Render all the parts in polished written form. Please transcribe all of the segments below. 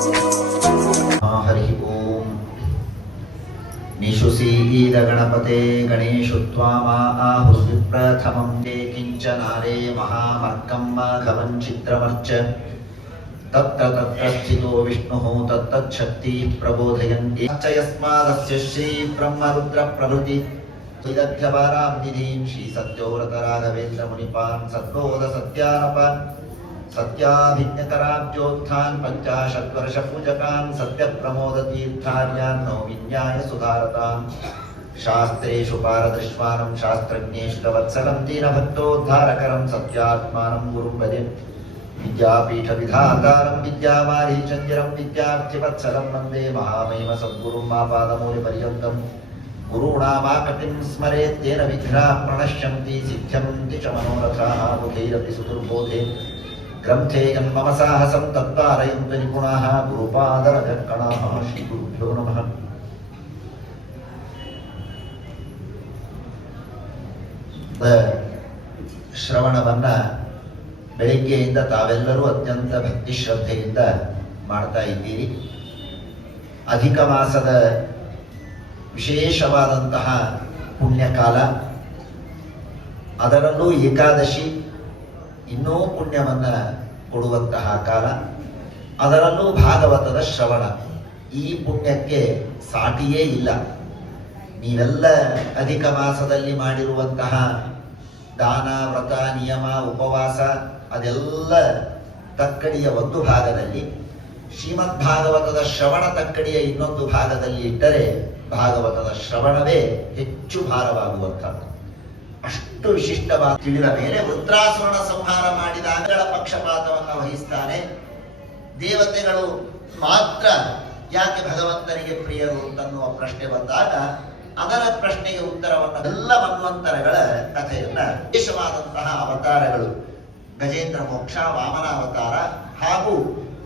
ಹರಿ ಓಂ. ನಿಶುಸೀದ ಗಣಪತೆ Ganesh ತ್ವಾಮ ಆಹುರ್ವಿಪ್ರಥಮಂ they ಕಿಂಚನಾರೇ ಮಹಾಮರ್ಕಂ ಮಾಘವಂ ಚಿತ್ರಮರ್ಚ ತತ್ರ ತತ್ರ ಸ್ಥಿತೋ ವಿಷ್ಣುಃ ತತ್ತಚ್ಛಕ್ತಿ ಪ್ರಬೋಧಯಂತಿ ಯಸ್ಮಾದಸ್ಯ ಶ್ರೀ ಬ್ರಹ್ಮರುದ್ರ ಪ್ರಭೃತಿ ವಿದಗ್ಧವಾರಾಬ್ಧಿಧೀಂ ಶ್ರೀ ಸತ್ಯೋವ್ರತ ರಾಘವೇಂದ್ರ ಮುನಿಪಾನ್ ಸದ್ಬೋಧ ಸತ್ಯಾನಪಾನ್ ಸತ್ಯಾಭಿಜ್ಞಕರಾಬ್ಜೋತ್ಥಾನ್ ಪಂಚಾಶದ್ವರ್ಷ ಪೂಜಕಾನ್ ಸತ್ಯ ಪ್ರಮೋದ ತೀರ್ಥಾರ್ಯಾನ್ ನೌಮಿನ್ಯಾಯ ಸುಧಾರತಾನ್ ಶಾಸ್ತ್ರೇಷು ಪಾರದೃಶ್ವಾನಂ ಶಾಸ್ತ್ರಜ್ಞೇಷು ತವತ್ಸಲಂ ದೀನಭಕ್ತೋದ್ಧಾರಕರಂ ಸತ್ಯಾತ್ಮಾನಂ ಗುರುಂ ಭಜೆ ವಿದ್ಯಾಪೀಠ ವಿಧಾತಾರಂ ವಿದ್ಯಾವಾರೀಚಂದಿರಂ ವಿದ್ಯಾರ್ಥಿವತ್ಸಲಂ ವಂದೇ ಮಹಾಮಹಿಮ ಸದ್ಗುರುಂ ಮಾಪಾದಮೂಲಿ ಪರ್ಯಂತಂ ಗುರುಣಾಮಾಕಟಿಂ ಸ್ಮರೇತ್ತೇನ ವಿಘ್ನಾಃ ಪ್ರಣಶ್ಯಂತಿ ಸಿದ್ಧ್ಯಂತಿ ಚ ಮನೋರಥಾಃ ಬುಧೈರಪಿ ಸುದುರ್ಬೋಧೆ ಗ್ರಂಥೇ ಯನ್ಮಮ ಸಾಹಸಂ ತತ್ಪಾರಯಂತು ನಿಪುಣಾಃ ಗುರುಪಾದರಜಕ್ಕಣಾಃ ಶ್ರೀ ಗುರುಭ್ಯೋ ನಮಃ. ಶ್ರವಣವನ್ನ ಬೆಳಿಗ್ಗೆಯಿಂದ ತಾವೆಲ್ಲರೂ ಅತ್ಯಂತ ಭಕ್ತಿ ಶ್ರದ್ಧೆಯಿಂದ ಮಾಡ್ತಾ ಇದ್ದೀರಿ. ಅಧಿಕ ಮಾಸದ ವಿಶೇಷವಾದಂತಹ ಪುಣ್ಯಕಾಲ, ಅದರಲ್ಲೂ ಏಕಾದಶಿ ಇನ್ನೂ ಪುಣ್ಯವನ್ನ ಕೊಡುವಂತಹ ಕಾಲ, ಅದರಲ್ಲೂ ಭಾಗವತದ ಶ್ರವಣ, ಈ ಪುಣ್ಯಕ್ಕೆ ಸಾಟಿಯೇ ಇಲ್ಲ. ನೀವೆಲ್ಲ ಅಧಿಕ ಮಾಸದಲ್ಲಿ ಮಾಡಿರುವಂತಹ ದಾನ, ವ್ರತ, ನಿಯಮ, ಉಪವಾಸ ಅದೆಲ್ಲ ತಕ್ಕಡಿಯ ಒಂದು ಭಾಗದಲ್ಲಿ, ಶ್ರೀಮದ್ ಭಾಗವತದ ಶ್ರವಣ ತಕ್ಕಡಿಯ ಇನ್ನೊಂದು ಭಾಗದಲ್ಲಿ ಇಟ್ಟರೆ ಭಾಗವತದ ಶ್ರವಣವೇ ಹೆಚ್ಚು ಭಾರವಾಗುವಂಥದ್ದು. ಅಷ್ಟು ವಿಶಿಷ್ಟವಾದ ತಿಳಿದ ಮೇಲೆ ವೃತ್ರಾಸುರನ ಸಂಹಾರ ಮಾಡಿದಾಗ ಪಕ್ಷಪಾತವನ್ನು ವಹಿಸ್ತಾನೆ. ದೇವತೆಗಳು ಮಾತ್ರ ಯಾಕೆ ಭಗವಂತನಿಗೆ ಪ್ರಿಯರು ಅಂತನ್ನುವ ಪ್ರಶ್ನೆ ಬಂದಾಗ ಅದರ ಪ್ರಶ್ನೆಗೆ ಉತ್ತರವನ್ನು ಎಲ್ಲ ಮನ್ವಂತರಗಳ ಕಥೆಯನ್ನ ವಿಶೇಷವಾದಂತಹ ಅವತಾರಗಳು ಗಜೇಂದ್ರ ಮೋಕ್ಷ, ವಾಮನ ಅವತಾರ ಹಾಗೂ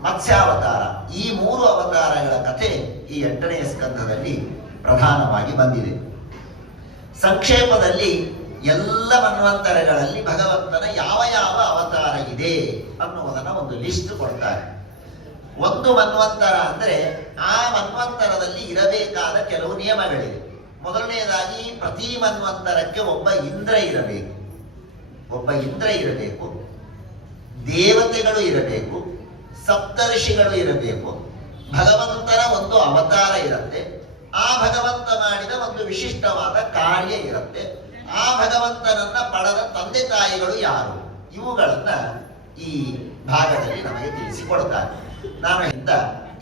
ಮತ್ಸ್ಯಾವತಾರ, ಈ 3 ಅವತಾರಗಳ ಕಥೆ ಈ 8ನೇ ಸ್ಕಂಧದಲ್ಲಿ ಪ್ರಧಾನವಾಗಿ ಬಂದಿದೆ. ಸಂಕ್ಷೇಪದಲ್ಲಿ ಎಲ್ಲ ಮನ್ವಂತರಗಳಲ್ಲಿ ಭಗವಂತನ ಯಾವ ಯಾವ ಅವತಾರ ಇದೆ ಅನ್ನುವುದನ್ನ ಒಂದು ಲಿಸ್ಟ್ ಕೊಡ್ತಾರೆ. ಒಂದು ಮನ್ವಂತರ ಅಂದ್ರೆ ಆ ಮನ್ವಂತರದಲ್ಲಿ ಇರಬೇಕಾದ ಕೆಲವು ನಿಯಮಗಳಿವೆ. ಮೊದಲನೆಯದಾಗಿ ಪ್ರತಿ ಮನ್ವಂತರಕ್ಕೆ ಒಬ್ಬ ಇಂದ್ರ ಇರಬೇಕು, ದೇವತೆಗಳು ಇರಬೇಕು, ಸಪ್ತರ್ಷಿಗಳು ಇರಬೇಕು, ಭಗವಂತನ ಒಂದು ಅವತಾರ ಇರುತ್ತೆ, ಆ ಭಗವಂತ ಮಾಡಿದ ಒಂದು ವಿಶಿಷ್ಟವಾದ ಕಾರ್ಯ ಇರುತ್ತೆ, ಆ ಭಗವಂತನನ್ನ ಪಡೆದ ತಂದೆ ತಾಯಿಗಳು ಯಾರು, ಇವುಗಳನ್ನ ಈ ಭಾಗದಲ್ಲಿ ನಮಗೆ ತಿಳಿಸಿಕೊಡ್ತಾರೆ. ನಾವೆಯಿಂದ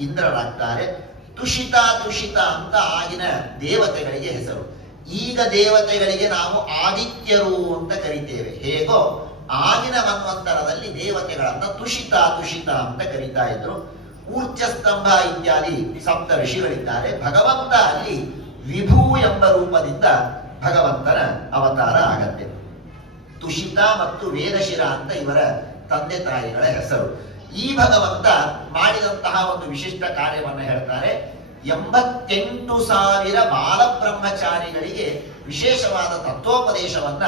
ಇಂದ್ರರಾಗ್ತಾರೆ. ತುಷಿತ ಅಂತ ಆಗಿನ ದೇವತೆಗಳಿಗೆ ಹೆಸರು. ಈಗ ದೇವತೆಗಳಿಗೆ ನಾವು ಆದಿತ್ಯರು ಅಂತ ಕರಿತೇವೆ. ಹೇಗೋ ಆಗಿನ ಮನ್ವಂತರದಲ್ಲಿ ದೇವತೆಗಳನ್ನ ತುಷಿತ ಅಂತ ಕರೀತಾ ಇದ್ರು. ಊರ್ಜಸ್ತಂಭ ಇತ್ಯಾದಿ ಸಪ್ತ ಋಷಿಗಳಿದ್ದಾರೆ. ಭಗವಂತ ಅಲ್ಲಿ ವಿಭೂ ಎಂಬ ರೂಪದಿಂದ ಭಗವಂತನ ಅವತಾರ ಆಗತ್ತೆ. ತುಷಿತ ಮತ್ತು ವೇದಶಿರ ಅಂತ ಇವರ ತಂದೆ ತಾಯಿಗಳ ಹೆಸರು. ಈ ಭಗವಂತ ಮಾಡಿದಂತಹ ಒಂದು ವಿಶಿಷ್ಟ ಕಾರ್ಯವನ್ನು ಹೇಳ್ತಾರೆ. 88,000 ಬಾಲಬ್ರಹ್ಮಚಾರಿಗಳಿಗೆ ವಿಶೇಷವಾದ ತತ್ವೋಪದೇಶವನ್ನ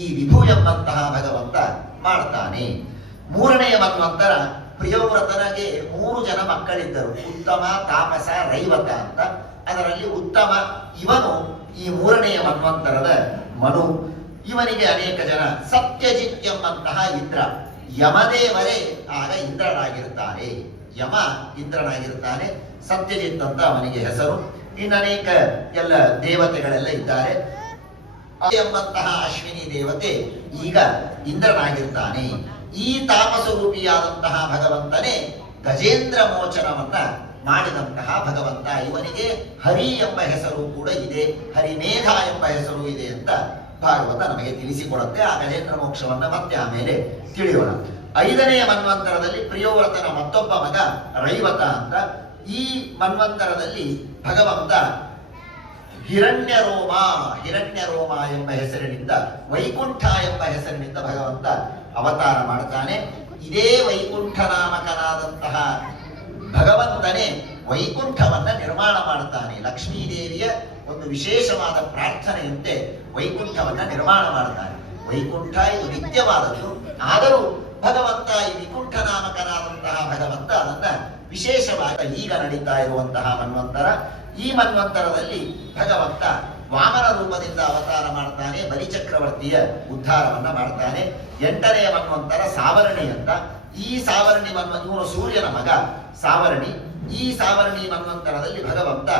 ಈ ವಿಭು ಎಂಬಂತಹ ಭಗವಂತ ಮಾಡ್ತಾನೆ. 3ನೆಯ ಮನ್ವಂತರ ಪ್ರಿಯವ್ರತನಿಗೆ 3 ಜನ ಮಕ್ಕಳಿದ್ದರು, ಉತ್ತಮ, ತಾಮಸ, ರೈವತ ಅಂತ. ಅದರಲ್ಲಿ ಉತ್ತಮ ಇವನು ಈ 3ನೆಯ ಮನ್ವಂತರದ ಮನು. ಇವನಿಗೆ ಅನೇಕ ಜನ ಸತ್ಯಜಿತ್ ಎಂಬಂತಹ ಇಂದ್ರ, ಯಮದೇವರೇ ಆಗ ಇಂದ್ರನಾಗಿರ್ತಾರೆ. ಯಮ ಇಂದ್ರನಾಗಿರ್ತಾನೆ, ಸತ್ಯಜಿತ್ ಅಂತ ಅವನಿಗೆ ಹೆಸರು. ಇನ್ನನೇಕ ಎಲ್ಲ ದೇವತೆಗಳೆಲ್ಲ ಇದ್ದಾರೆ. ಎಂಬಂತಹ ಅಶ್ವಿನಿ ದೇವತೆ ಈಗ ಇಂದ್ರನಾಗಿರ್ತಾನೆ. ಈ ತಾಪಸ್ವರೂಪಿಯಾದಂತಹ ಭಗವಂತನೇ ಗಜೇಂದ್ರ ಮೋಚನವನ್ನ ಮಾಡಿದಂತಹ ಭಗವಂತ. ಇವನಿಗೆ ಹರಿ ಎಂಬ ಹೆಸರು ಕೂಡ ಇದೆ, ಹರಿಮೇಘ ಎಂಬ ಹೆಸರು ಇದೆ ಅಂತ ಭಾಗವತ ನಮಗೆ ತಿಳಿಸಿಕೊಡುತ್ತೆ. ಆ ಗಜೇಂದ್ರ ಮೋಕ್ಷವನ್ನ ಮತ್ತೆ ಆಮೇಲೆ ತಿಳಿಯೋಣ. 5ನೆಯ ಮನ್ವಂತರದಲ್ಲಿ ಪ್ರಿಯೋವ್ರತನ ಮತ್ತೊಬ್ಬ ಮಗ ರೈವತ ಅಂತ. ಈ ಮನ್ವಂತರದಲ್ಲಿ ಭಗವಂತ ಹಿರಣ್ಯರೋಮ ಎಂಬ ಹೆಸರಿನಿಂದ, ವೈಕುಂಠ ಎಂಬ ಹೆಸರಿನಿಂದ ಭಗವಂತ ಅವತಾರ ಮಾಡ್ತಾನೆ. ಇದೇ ವೈಕುಂಠ ನಾಮಕನಾದಂತಹ ಭಗವಂತನೇ ವೈಕುಂಠವನ್ನ ನಿರ್ಮಾಣ ಮಾಡ್ತಾನೆ. ಲಕ್ಷ್ಮೀದೇವಿಯ ಒಂದು ವಿಶೇಷವಾದ ಪ್ರಾರ್ಥನೆಯಂತೆ ವೈಕುಂಠವನ್ನ ನಿರ್ಮಾಣ ಮಾಡ್ತಾನೆ. ವೈಕುಂಠ ಇದು ನಿತ್ಯವಾದದ್ದು, ಆದರೂ ಭಗವಂತ ಈ ವಿಕುಂಠ ನಾಮಕನಾದಂತಹ ಭಗವಂತ ಅದನ್ನ ವಿಶೇಷವಾಗಿ ಈಗ ನಡೀತಾ ಇರುವಂತಹ ಮನ್ವಂತರ. ಈ ಮನ್ವಂತರದಲ್ಲಿ ಭಗವಂತ ವಾಮನ ರೂಪದಿಂದ ಅವತಾರ ಮಾಡ್ತಾನೆ, ಬಲಿಚಕ್ರವರ್ತಿಯ ಉದ್ಧಾರವನ್ನ ಮಾಡ್ತಾನೆ. 8ನೇ ಮನ್ವಂತರ ಸಾವರ್ಣಿ ಅಂತ. ಈ ಸಾವರ್ಣಿ ಇವನು ಸೂರ್ಯನ ಮಗ ಸಾವರ್ಣಿ. ಈ ಸಾವರ್ಣಿ ಮನ್ವಂತರದಲ್ಲಿ ಭಗವಂತ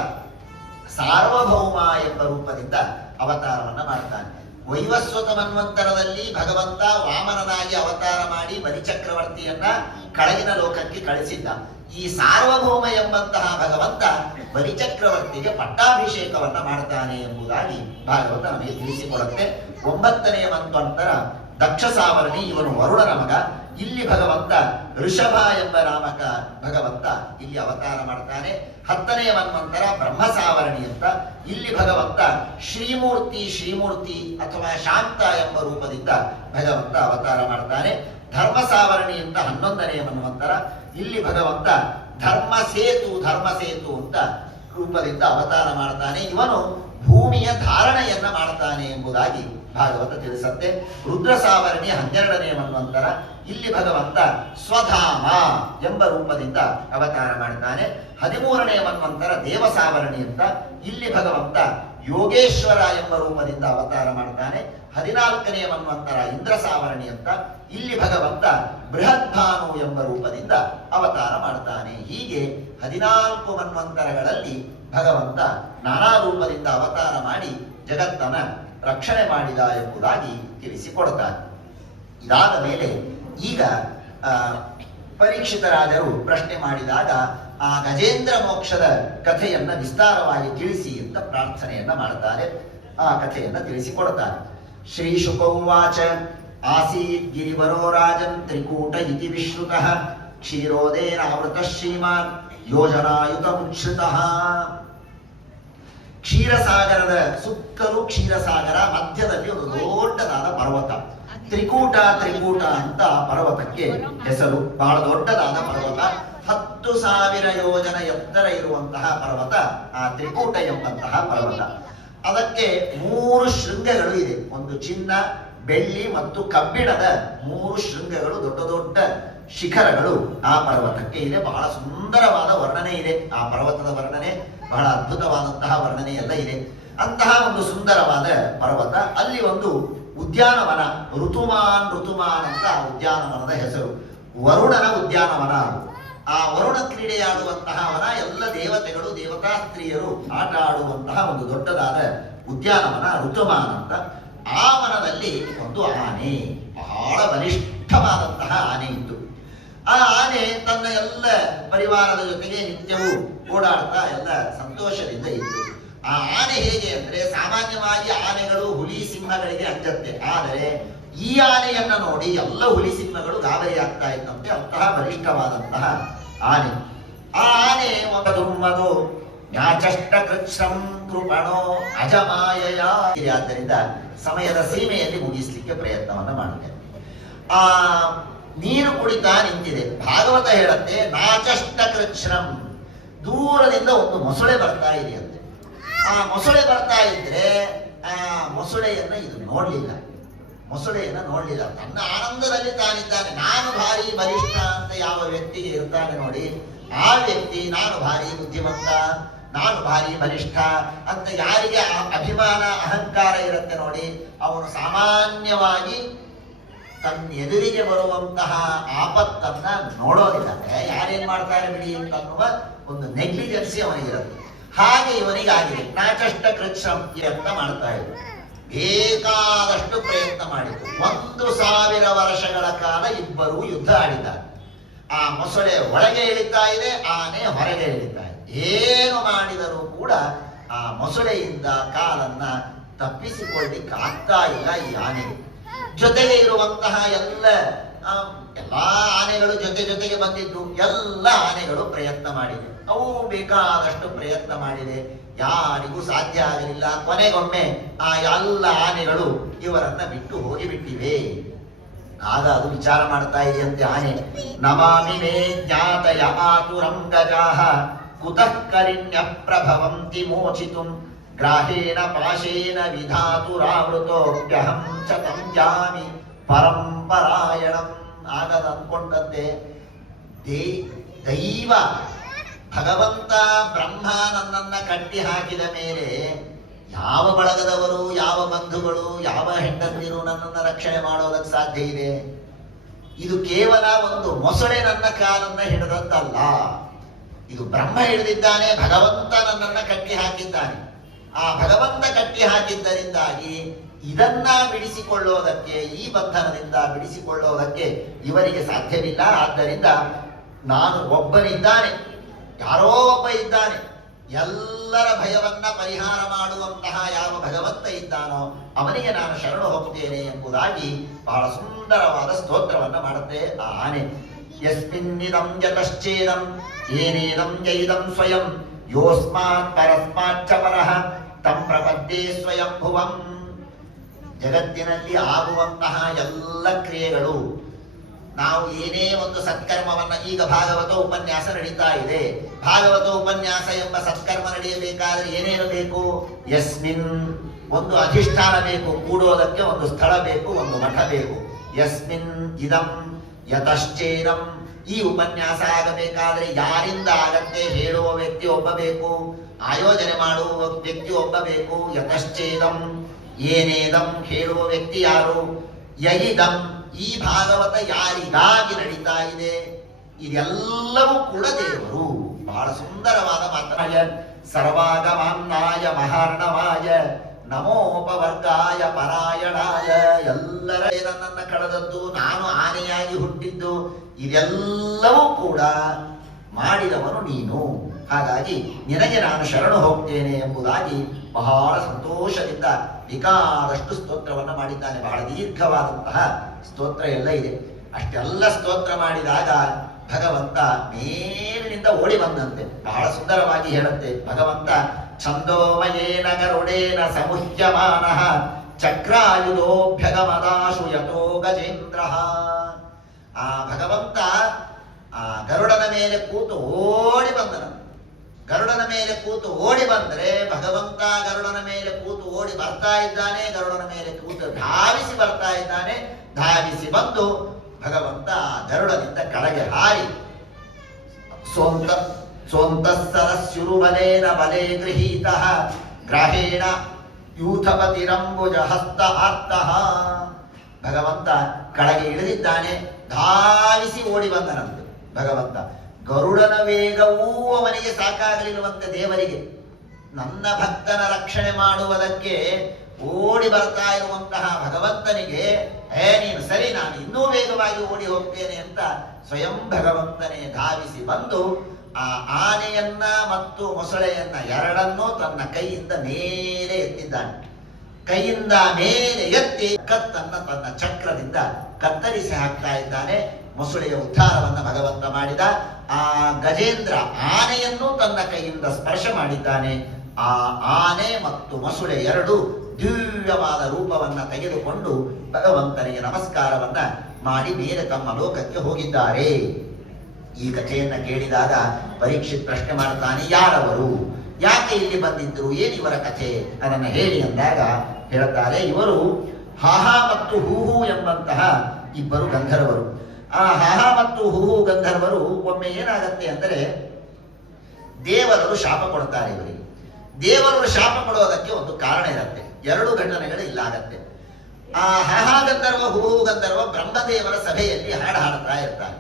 ಸಾರ್ವಭೌಮ ಎಂಬ ರೂಪದಿಂದ ಅವತಾರವನ್ನ ಮಾಡ್ತಾನೆ. ವೈವಸ್ವತ ಮನ್ವಂತರದಲ್ಲಿ ಭಗವಂತ ವಾಮನನಾಗಿ ಅವತಾರ ಮಾಡಿ ಬಲಿಚಕ್ರವರ್ತಿಯನ್ನ ಕೆಳಗಿನ ಲೋಕಕ್ಕೆ ಕಳಿಸಿದ್ದ. ಈ ಸಾರ್ವಭೌಮ ಎಂಬಂತಹ ಭಗವಂತ ಬಲಿಚಕ್ರವರ್ತಿಗೆ ಪಟ್ಟಾಭಿಷೇಕವನ್ನ ಮಾಡ್ತಾನೆ ಎಂಬುದಾಗಿ ಭಾಗವತ ನಮಗೆ ತಿಳಿಸಿಕೊಡುತ್ತೆ. 9ನೇ ಮನ್ವಂತರ ದಕ್ಷ ಸಾವರ್ಣಿ, ಇವನು ವರುಣನ ಮಗ. ಇಲ್ಲಿ ಭಗವಂತ ಋಷಭ ಎಂಬ ನಾಮಕ ಭಗವಂತ ಇಲ್ಲಿ ಅವತಾರ ಮಾಡ್ತಾನೆ. 10ನೇ ಮನ್ವಂತರ ಬ್ರಹ್ಮ ಸಾವರ್ಣಿ ಅಂತ. ಇಲ್ಲಿ ಭಗವಂತ ಶ್ರೀಮೂರ್ತಿ ಅಥವಾ ಶಾಂತ ಎಂಬ ರೂಪದಿಂದ ಭಗವಂತ ಅವತಾರ ಮಾಡ್ತಾನೆ. ಧರ್ಮ ಸಾವರ್ಣಿ ಅಂತ 11ನೇ ಮನ್ವಂತರ. ಇಲ್ಲಿ ಭಗವಂತ ಧರ್ಮ ಸೇತು ಅಂತ ರೂಪದಿಂದ ಅವತಾರ ಮಾಡ್ತಾನೆ. ಇವನು ಭೂಮಿಯ ಧಾರಣೆಯನ್ನ ಮಾಡ್ತಾನೆ ಎಂಬುದಾಗಿ ಭಾಗವತ ತಿಳಿಸತ್ತೆ. ರುದ್ರ ಸಾವರ್ಣಿ 12ನೇ ಮನ್ವಂತರ. ಇಲ್ಲಿ ಭಗವಂತ ಸ್ವಧಾಮ ಎಂಬ ರೂಪದಿಂದ ಅವತಾರ ಮಾಡ್ತಾನೆ. 13ನೇ ಮನ್ವಂತರ ದೇವ ಸಾವರ್ಣಿ ಅಂತ. ಇಲ್ಲಿ ಭಗವಂತ ಯೋಗೇಶ್ವರ ಎಂಬ ರೂಪದಿಂದ ಅವತಾರ ಮಾಡ್ತಾನೆ. 14ನೇ ಮನ್ವಂತರ ಇಂದ್ರ ಸಾವರ್ಣಿ ಅಂತ. ಇಲ್ಲಿ ಭಗವಂತ ಬೃಹದ್ಭಾನು ಎಂಬ ರೂಪದಿಂದ ಅವತಾರ ಮಾಡ್ತಾನೆ. ಹೀಗೆ 14 ಮನ್ವಂತರಗಳಲ್ಲಿ ಭಗವಂತ ನಾನಾ ರೂಪದಿಂದ ಅವತಾರ ಮಾಡಿ ಜಗತ್ತನ್ನ ರಕ್ಷಣೆ ಮಾಡಿದ ಎಂಬುದಾಗಿ ತಿಳಿಸಿಕೊಡ್ತಾನೆ. ಇದಾದ ಮೇಲೆ ಈಗ ಪರೀಕ್ಷಿತರಾಜರು ಪ್ರಶ್ನೆ ಮಾಡಿದಾಗ ಆ ಗಜೇಂದ್ರ ಮೋಕ್ಷದ ಕಥೆಯನ್ನ ವಿಸ್ತಾರವಾಗಿ ತಿಳಿಸಿ ಅಂತ ಪ್ರಾರ್ಥನೆಯನ್ನ ಮಾಡ್ತಾರೆ. ಆ ಕಥೆಯನ್ನ ತಿಳಿಸಿಕೊಡ್ತಾರೆ. ಶ್ರೀ ಶುಕೌವಾಚ ಆಸೀತ್ ಗಿರಿವರೋ ರಾಜನ್ ತ್ರಿಕೂಟ ಇತಿ ವಿಶ್ರುತಃ ಕ್ಷೀರೋದೇನಾವೃತ ಶ್ರೀಮಾನ್ ಯೋಜನಾಯುತ ಮುಚ್ಛೃತಃ. ಕ್ಷೀರಸಾಗರದ ಸುತ್ತಲೂ ಕ್ಷೀರಸಾಗರ, ಮಧ್ಯದಲ್ಲಿ ಒಂದು ದೊಡ್ಡದಾದ ಪರ್ವತ ತ್ರಿಕೂಟ ಅಂತ ಪರ್ವತಕ್ಕೆ ಹೆಸರು. ಬಹಳ ದೊಡ್ಡದಾದ ಪರ್ವತ, 10,000 ಯೋಜನ ಎತ್ತರ ಇರುವಂತಹ ಪರ್ವತ ಆ ತ್ರಿಕೂಟ ಎಂಬಂತಹ ಪರ್ವತ. ಅದಕ್ಕೆ 3 ಶೃಂಗಗಳು ಇದೆ. ಒಂದು ಚಿನ್ನ, ಬೆಳ್ಳಿ ಮತ್ತು ಕಬ್ಬಿಣದ 3 ಶೃಂಗಗಳು, ದೊಡ್ಡ ದೊಡ್ಡ ಶಿಖರಗಳು ಆ ಪರ್ವತಕ್ಕೆ ಇದೆ. ಬಹಳ ಸುಂದರವಾದ ವರ್ಣನೆ ಇದೆ ಆ ಪರ್ವತದ ವರ್ಣನೆ, ಬಹಳ ಅದ್ಭುತವಾದಂತಹ ವರ್ಣನೆ ಎಲ್ಲ ಇದೆ. ಅಂತಹ ಒಂದು ಸುಂದರವಾದ ಪರ್ವತ. ಅಲ್ಲಿ ಒಂದು ಉದ್ಯಾನವನ, ಋತುಮಾನ್ ಅಂತ ಉದ್ಯಾನವನದ ಹೆಸರು. ವರುಣನ ಉದ್ಯಾನವನ. ಆ ವರುಣ ಕ್ರೀಡೆಯಾಡುವಂತಹ ವನ, ಎಲ್ಲ ದೇವತೆಗಳು, ದೇವತಾ ಸ್ತ್ರೀಯರು ಆಟ ಆಡುವಂತಹ ಒಂದು ದೊಡ್ಡದಾದ ಉದ್ಯಾನವನ ಋತುಮಾನ್ ಅಂತ. ಆ ವನದಲ್ಲಿ ಒಂದು ಆನೆ, ಬಹಳ ಬಲಿಷ್ಠವಾದಂತಹ ಆನೆ ಇತ್ತು. ಆ ಆನೆ ತನ್ನ ಎಲ್ಲ ಪರಿವಾರದ ಜೊತೆಗೆ ನಿತ್ಯವೂ ಓಡಾಡ್ತಾ ಎಲ್ಲ ಸಂತೋಷದಿಂದ ಇತ್ತು. ಆ ಆನೆ ಹೇಗೆ ಅಂದ್ರೆ, ಸಾಮಾನ್ಯವಾಗಿ ಆನೆಗಳು ಹುಲಿ ಸಿಂಹಗಳಿಗೆ ಅಂಜತ್ತೆ, ಆದರೆ ಈ ಆನೆಯನ್ನ ನೋಡಿ ಎಲ್ಲ ಹುಲಿ ಸಿಂಹಗಳು ಗಾಬರಿ ಆಗ್ತಾ ಇದ್ದಂತೆ. ಅಂತಹ ಬಲಿಷ್ಠವಾದಂತಹ ಆನೆ. ಆ ಆನೆ ದುರ್ಮದು ನ್ಯಾಚಷ್ಟ ಕೃಚ್ಛಂ ಕೃಪಣೋ ಅಜಮಾಯಯ. ಆದ್ದರಿಂದ ಸಮಯದ ಸೀಮೆಯಲ್ಲಿ ಮುಗಿಸ್ಲಿಕ್ಕೆ ಪ್ರಯತ್ನವನ್ನ ಮಾಡುತ್ತೆ. ಆ ನೀರು ಕುಡಿತಾ ನಿಂತಿದೆ. ಭಾಗವತ ಹೇಳತ್ತೆ, ನಾಚಷ್ಟ ಕೃಚ್ಛ್ರಂ, ದೂರದಿಂದ ಒಂದು ಮೊಸಳೆ ಬರ್ತಾ ಇದೆ ಅಂತೆ. ಆ ಮೊಸಳೆ ಬರ್ತಾ ಇದ್ರೆ ಆ ಮೊಸಳೆಯನ್ನ ಇದು ನೋಡ್ಲಿಲ್ಲ. ತನ್ನ ಆನಂದದಲ್ಲಿ ತಾನಿದ್ದಾನೆ. ನಾನು ಭಾರಿ ಬಲಿಷ್ಠ ಅಂತ ಯಾವ ವ್ಯಕ್ತಿಗೆ ಇರ್ತಾನೆ ನೋಡಿ, ಆ ವ್ಯಕ್ತಿ ನಾನು ಭಾರಿ ಬುದ್ಧಿವಂತ, ನಾನು ಭಾರಿ ಬಲಿಷ್ಠ ಅಂತ ಯಾರಿಗೆ ಅಭಿಮಾನ ಅಹಂಕಾರ ಇರುತ್ತೆ ನೋಡಿ, ಅವನು ಸಾಮಾನ್ಯವಾಗಿ ತನ್ನ ಎದುರಿಗೆ ಬರುವಂತಹ ಆಪತ್ತನ್ನ ನೋಡೋದಿಲ್ಲ. ಯಾರೇನ್ ಮಾಡ್ತಾರೆ ಬಿಡಿ ಅಂತ ಅನ್ನುವ ಒಂದು ನೆಗ್ಲಿಜೆನ್ಸಿ ಅವನಿಗಿರುತ್ತೆ. ಹಾಗೆ ಇವನಿಗಾಗಿದೆ. ನಾಚಷ್ಟ ಕೃಚ್ಛಂ ಪ್ರಯತ್ನ ಮಾಡ್ತಾ ಇದ್ರು, ಬೇಕಾದಷ್ಟು ಪ್ರಯತ್ನ ಮಾಡಿದ್ರು. 1,000 ವರ್ಷಗಳ ಕಾಲ ಇಬ್ಬರು ಯುದ್ಧ ಆಡಿದ್ದಾರೆ. ಆ ಮೊಸಳೆ ಒಳಗೆ ಇಳಿತಾ ಇದೆ, ಆನೆ ಹೊರಗೆ ಇಳಿತಾ ಇದೆ. ಏನು ಮಾಡಿದರೂ ಕೂಡ ಆ ಮೊಸಳೆಯಿಂದ ಕಾಲನ್ನ ತಪ್ಪಿಸಿಕೊಳ್ಳಿಕ್ಕೆ ಆಗ್ತಾ ಇಲ್ಲ ಈ ಆನೆ. ಜೊತೆಗೆ ಇರುವಂತಹ ಎಲ್ಲಾ ಆನೆಗಳು ಜೊತೆಗೆ ಬಂದಿದ್ದು, ಎಲ್ಲ ಆನೆಗಳು ಪ್ರಯತ್ನ ಮಾಡಿವೆ. ಅವು ಬೇಕಾದಷ್ಟು ಪ್ರಯತ್ನ ಮಾಡಿದೆ, ಯಾರಿಗೂ ಸಾಧ್ಯ ಆಗಲಿಲ್ಲ. ಕೊನೆಗೊಮ್ಮೆ ಆ ಎಲ್ಲ ಆನೆಗಳು ಇವರನ್ನ ಬಿಟ್ಟು ಹೋಗಿಬಿಟ್ಟಿವೆ. ಆಗ ಅದು ವಿಚಾರ ಮಾಡ್ತಾ ಇದೆಯಂತೆ ಆನೆ, ನಮಾಮಿ ಮೇ ಜ್ಞಾತಯ ಆತುರಂ ಗಜಾಃ ಕುತಃ ಕರಿಣ್ಯ ಪ್ರಭವಂತಿ ಮೋಚಿತುಂ ಗ್ರಾಹೇಣ ಪಾಶೇನ ವಿಧಾತುರಾವೃತೋಪ್ಯಹಂ ಚ ತಂಜಾಮಿ ಪರಂಪರಾಯಣಂ. ಆಗದ ಅಂದ್ಕೊಂಡಂತೆ ದೈವ ಭಗವಂತ ಬ್ರಹ್ಮ ನನ್ನನ್ನ ಕಟ್ಟಿ ಹಾಕಿದ ಮೇಲೆ ಯಾವ ಬಳಗದವರು, ಯಾವ ಬಂಧುಗಳು, ಯಾವ ಹೆಂಡತಿರು ನನ್ನನ್ನು ರಕ್ಷಣೆ ಮಾಡೋದಕ್ಕೆ ಸಾಧ್ಯ ಇದೆ? ಇದು ಕೇವಲ ಒಂದು ಮೊಸಳೆ ನನ್ನ ಕಾಲನ್ನ ಹಿಡಿದದ್ದಲ್ಲ. ಇದು ಬ್ರಹ್ಮ ಹಿಡಿದಿದ್ದಾನೆ, ಭಗವಂತ ನನ್ನನ್ನ ಕಟ್ಟಿ ಹಾಕಿದ್ದಾನೆ. ಆ ಭಗವಂತ ಕಟ್ಟಿ ಹಾಕಿದ್ದರಿಂದಾಗಿ ಇದನ್ನ ಬಿಡಿಸಿಕೊಳ್ಳೋದಕ್ಕೆ, ಈ ಬಂಧನದಿಂದ ಬಿಡಿಸಿಕೊಳ್ಳೋದಕ್ಕೆ ಇವರಿಗೆ ಸಾಧ್ಯವಿಲ್ಲ. ಆದ್ದರಿಂದ ನಾನು ಒಬ್ಬನಿದ್ದಾನೆ, ಯಾರೋ ಒಬ್ಬ ಇದ್ದಾನೆ, ಎಲ್ಲರ ಭಯವನ್ನ ಪರಿಹಾರ ಮಾಡುವಂತಹ ಯಾವ ಭಗವಂತ ಇದ್ದಾನೋ ಅವನಿಗೆ ನಾನು ಶರಣು ಹೋಗ್ತೇನೆ ಎಂಬುದಾಗಿ ಬಹಳ ಸುಂದರವಾದ ಸ್ತೋತ್ರವನ್ನ ಮಾಡುತ್ತೆ ಆ ಆನೆ. ಯಸ್ಮಿನ್ನಿದಂ ಯತಶ್ಚೇದಂ ಏನೇದಂ ಯೈದಂ ಸ್ವಯಂ ಯೋಸ್ಮಾತ್ ಪರಸ್ಮಾಚ್ಚ ಪರಃ ತಂ ಪ್ರಪದ್ಯೆ ಸ್ವಯಂ ಭುವಂ. ಜಗತ್ತಿನಲ್ಲಿ ಆಗುವಂತಹ ಎಲ್ಲ ಕ್ರಿಯೆಗಳು, ನಾವು ಏನೇ ಒಂದು ಸತ್ಕರ್ಮವನ್ನ, ಈಗ ಭಾಗವತ ಉಪನ್ಯಾಸ ನಡೀತಾ ಇದೆ, ಭಾಗವತ ಉಪನ್ಯಾಸ ಎಂಬ ಸತ್ಕರ್ಮ ನಡೆಯಬೇಕಾದ್ರೆ ಏನೇನು ಬೇಕು? ಯಸ್ಮಿನ್, ಒಂದು ಅಧಿಷ್ಠಾನ ಬೇಕು, ಕೂಡೋದಕ್ಕೆ ಒಂದು ಸ್ಥಳ ಬೇಕು, ಒಂದು ಮಠ ಬೇಕು. ಯಸ್ಮಿನ್ ಇದಂ ಯತಶ್ಚೇದಂ, ಈ ಉಪನ್ಯಾಸ ಆಗಬೇಕಾದ್ರೆ ಯಾರಿಂದ ಆಗತ್ತೆ? ಹೇಳುವ ವ್ಯಕ್ತಿ ಒಬ್ಬ ಬೇಕು, ಆಯೋಜನೆ ಮಾಡುವ ವ್ಯಕ್ತಿ ಒಬ್ಬ ಬೇಕು. ಯತಶ್ಚೇದಂ ಏನೇದಂ, ಹೇಳುವ ವ್ಯಕ್ತಿ ಯಾರು? ಯಯಿದಂ, ಈ ಭಾಗವತ ಯಾರಿಗಾಗಿ ನಡೀತಾ ಇದೆ? ಇದೆಲ್ಲವೂ ಕೂಡ ದೇವರು. ಬಹಳ ಸುಂದರವಾದ ಮಾತಾಯ ಸರ್ವಾಗಮಾನ್ನಾಯ ಮಹಾರ್ಣವಾಯ ನಮೋಪವರ್ಗಾಯ ಪರಾಯಣಾಯ. ಎಲ್ಲರ ನನ್ನನ್ನು ಕಳೆದದ್ದು, ನಾನು ಆನೆಯಾಗಿ ಹುಟ್ಟಿದ್ದು, ಇದೆಲ್ಲವೂ ಕೂಡ ಮಾಡಿದವನು ನೀನು. ಹಾಗಾಗಿ ನಿನಗೆ ನಾನು ಶರಣು ಹೋಗ್ತೇನೆ ಎಂಬುದಾಗಿ ಬಹಳ ಸಂತೋಷದಿಂದ ಬೇಕಾದಷ್ಟು ಸ್ತೋತ್ರವನ್ನು ಮಾಡಿದ್ದಾನೆ. ಬಹಳ ದೀರ್ಘವಾದಂತಹ ಸ್ತೋತ್ರ ಎಲ್ಲ ಇದೆ. ಅಷ್ಟೆಲ್ಲ ಸ್ತೋತ್ರ ಮಾಡಿದಾಗ ಭಗವಂತ ಮೇಲಿನಿಂದ ಓಡಿ ಬಂದಂತೆ. ಬಹಳ ಸುಂದರವಾಗಿ ಹೇಳುತ್ತೆ ಭಗವಂತ, ಛಂದೋಮಯೇನ ಗರುಡೇನ ಸಮುಹ್ಯಮಾನಃ ಚಕ್ರಾಯುಧೋಭ್ಯಗಮದಾಶು ಯತೋ ಗಜೇಂದ್ರ. ಆ ಭಗವಂತ ಆ ಗರುಡನ ಮೇಲೆ ಕೂತು ಓಡಿ ಬಂದನು. ಗರುಡನ ಮೇಲೆ ಕೂತು ಓಡಿ ಬಂದರೆ ಭಗವಂತ ಗರುಡನ ಮೇಲೆ ಕೂತು ಓಡಿ ಬರ್ತಾ ಇದ್ದಾನೆ, ಗರುಡನ ಮೇಲೆ ಕೂತು ಧಾವಿಸಿ ಬರ್ತಾ ಇದ್ದಾನೆ. ಧಾವಿಸಿ ಬಂದು ಭಗವಂತ ಗರುಡನಿಂದ ಕೆಳಗೆ ಹಾರಿ ಸೋಂತಸ್ಸರಸ್ಯುರುಬಲೇನ ಬಲೇ ಗೃಹೀತಃ ಗ್ರಹೇಣ ಯೂಥಪತಿರಂಬುಜ ಹಸ್ತ ಆರ್ತಃ. ಭಗವಂತ ಕೆಳಗೆ ಇಳಿದಿದ್ದಾನೆ, ಧಾವಿಸಿ ಓಡಿ ಬಂದನಂತೆ ಭಗವಂತ. ಗರುಡನ ವೇಗವೂ ಅವನಿಗೆ ಸಾಕಾಗಲಿರುವಂತೆ ದೇವರಿಗೆ, ನನ್ನ ಭಕ್ತನ ರಕ್ಷಣೆ ಮಾಡುವುದಕ್ಕೆ ಓಡಿ ಬರ್ತಾ ಇರುವಂತಹ ಭಗವಂತನಿಗೆ, ನೀನು ಸರಿ, ನಾನು ಇನ್ನೂ ವೇಗವಾಗಿ ಓಡಿ ಹೋಗ್ತೇನೆ ಅಂತ ಸ್ವಯಂ ಭಗವಂತನೇ ಧಾವಿಸಿ ಬಂದು ಆ ಆನೆಯನ್ನ ಮತ್ತು ಮೊಸಳೆಯನ್ನ ಎರಡನ್ನೂ ತನ್ನ ಕೈಯಿಂದ ಮೇಲೆ ಎತ್ತಿದ್ದಾನೆ. ಕೈಯಿಂದ ಮೇಲೆ ಎತ್ತಿ ಕತ್ತನ್ನ ತನ್ನ ಚಕ್ರದಿಂದ ಕತ್ತರಿಸಿ ಹಾಕ್ತಾ ಇದ್ದಾನೆ. ಮೊಸಳೆಯ ಉದ್ಧಾರವನ್ನ ಭಗವಂತ ಮಾಡಿದ. ಆ ಗಜೇಂದ್ರ ಆನೆಯನ್ನು ತನ್ನ ಕೈಯಿಂದ ಸ್ಪರ್ಶ ಮಾಡಿದ್ದಾನೆ. ಆ ಆನೆ ಮತ್ತು ಮೊಸಳೆ ಎರಡು ದಿವ್ಯವಾದ ರೂಪವನ್ನ ತೆಗೆದುಕೊಂಡು ಭಗವಂತನಿಗೆ ನಮಸ್ಕಾರವನ್ನ ಮಾಡಿ ಮೇಲೆ ತಮ್ಮ ಲೋಕಕ್ಕೆ ಹೋಗಿದ್ದಾರೆ. ಈ ಕಥೆಯನ್ನ ಕೇಳಿದಾಗ ಪರೀಕ್ಷಿತ್ ಪ್ರಶ್ನೆ ಮಾಡ್ತಾನೆ, ಯಾರವರು, ಯಾಕೆ ಇಲ್ಲಿ ಬಂದಿದ್ರು, ಏನಿವರ ಕಥೆ, ಅದನ್ನ ಹೇಳಿ ಅಂದಾಗ ಹೇಳ್ತಾರೆ, ಇವರು ಹಾಹಾ ಮತ್ತು ಹೂಹು ಎಂಬಂತಹ ಇಬ್ಬರು ಗಂಧರ್ವರು. ಆ ಹಾಹಾ ಮತ್ತು ಹೂಹು ಗಂಧರ್ವರು ಒಮ್ಮೆ ಏನಾಗತ್ತೆ ಅಂದರೆ ದೇವರರು ಶಾಪ ಕೊಡ್ತಾರೆ ಇವರಿಗೆ. ದೇವರರು ಶಾಪ ಕೊಡೋದಕ್ಕೆ ಒಂದು ಕಾರಣ ಇರುತ್ತೆ, ಎರಡು ಘಟನೆಗಳು ಇಲ್ಲಾಗತ್ತೆ. ಆ ಹಾಹಾ ಗಂಧರ್ವ ಹೂಹು ಗಂಧರ್ವ ಬ್ರಹ್ಮದೇವರ ಸಭೆಯಲ್ಲಿ ಹಾಡು ಹಾಡ್ತಾ ಇರ್ತಾರೆ.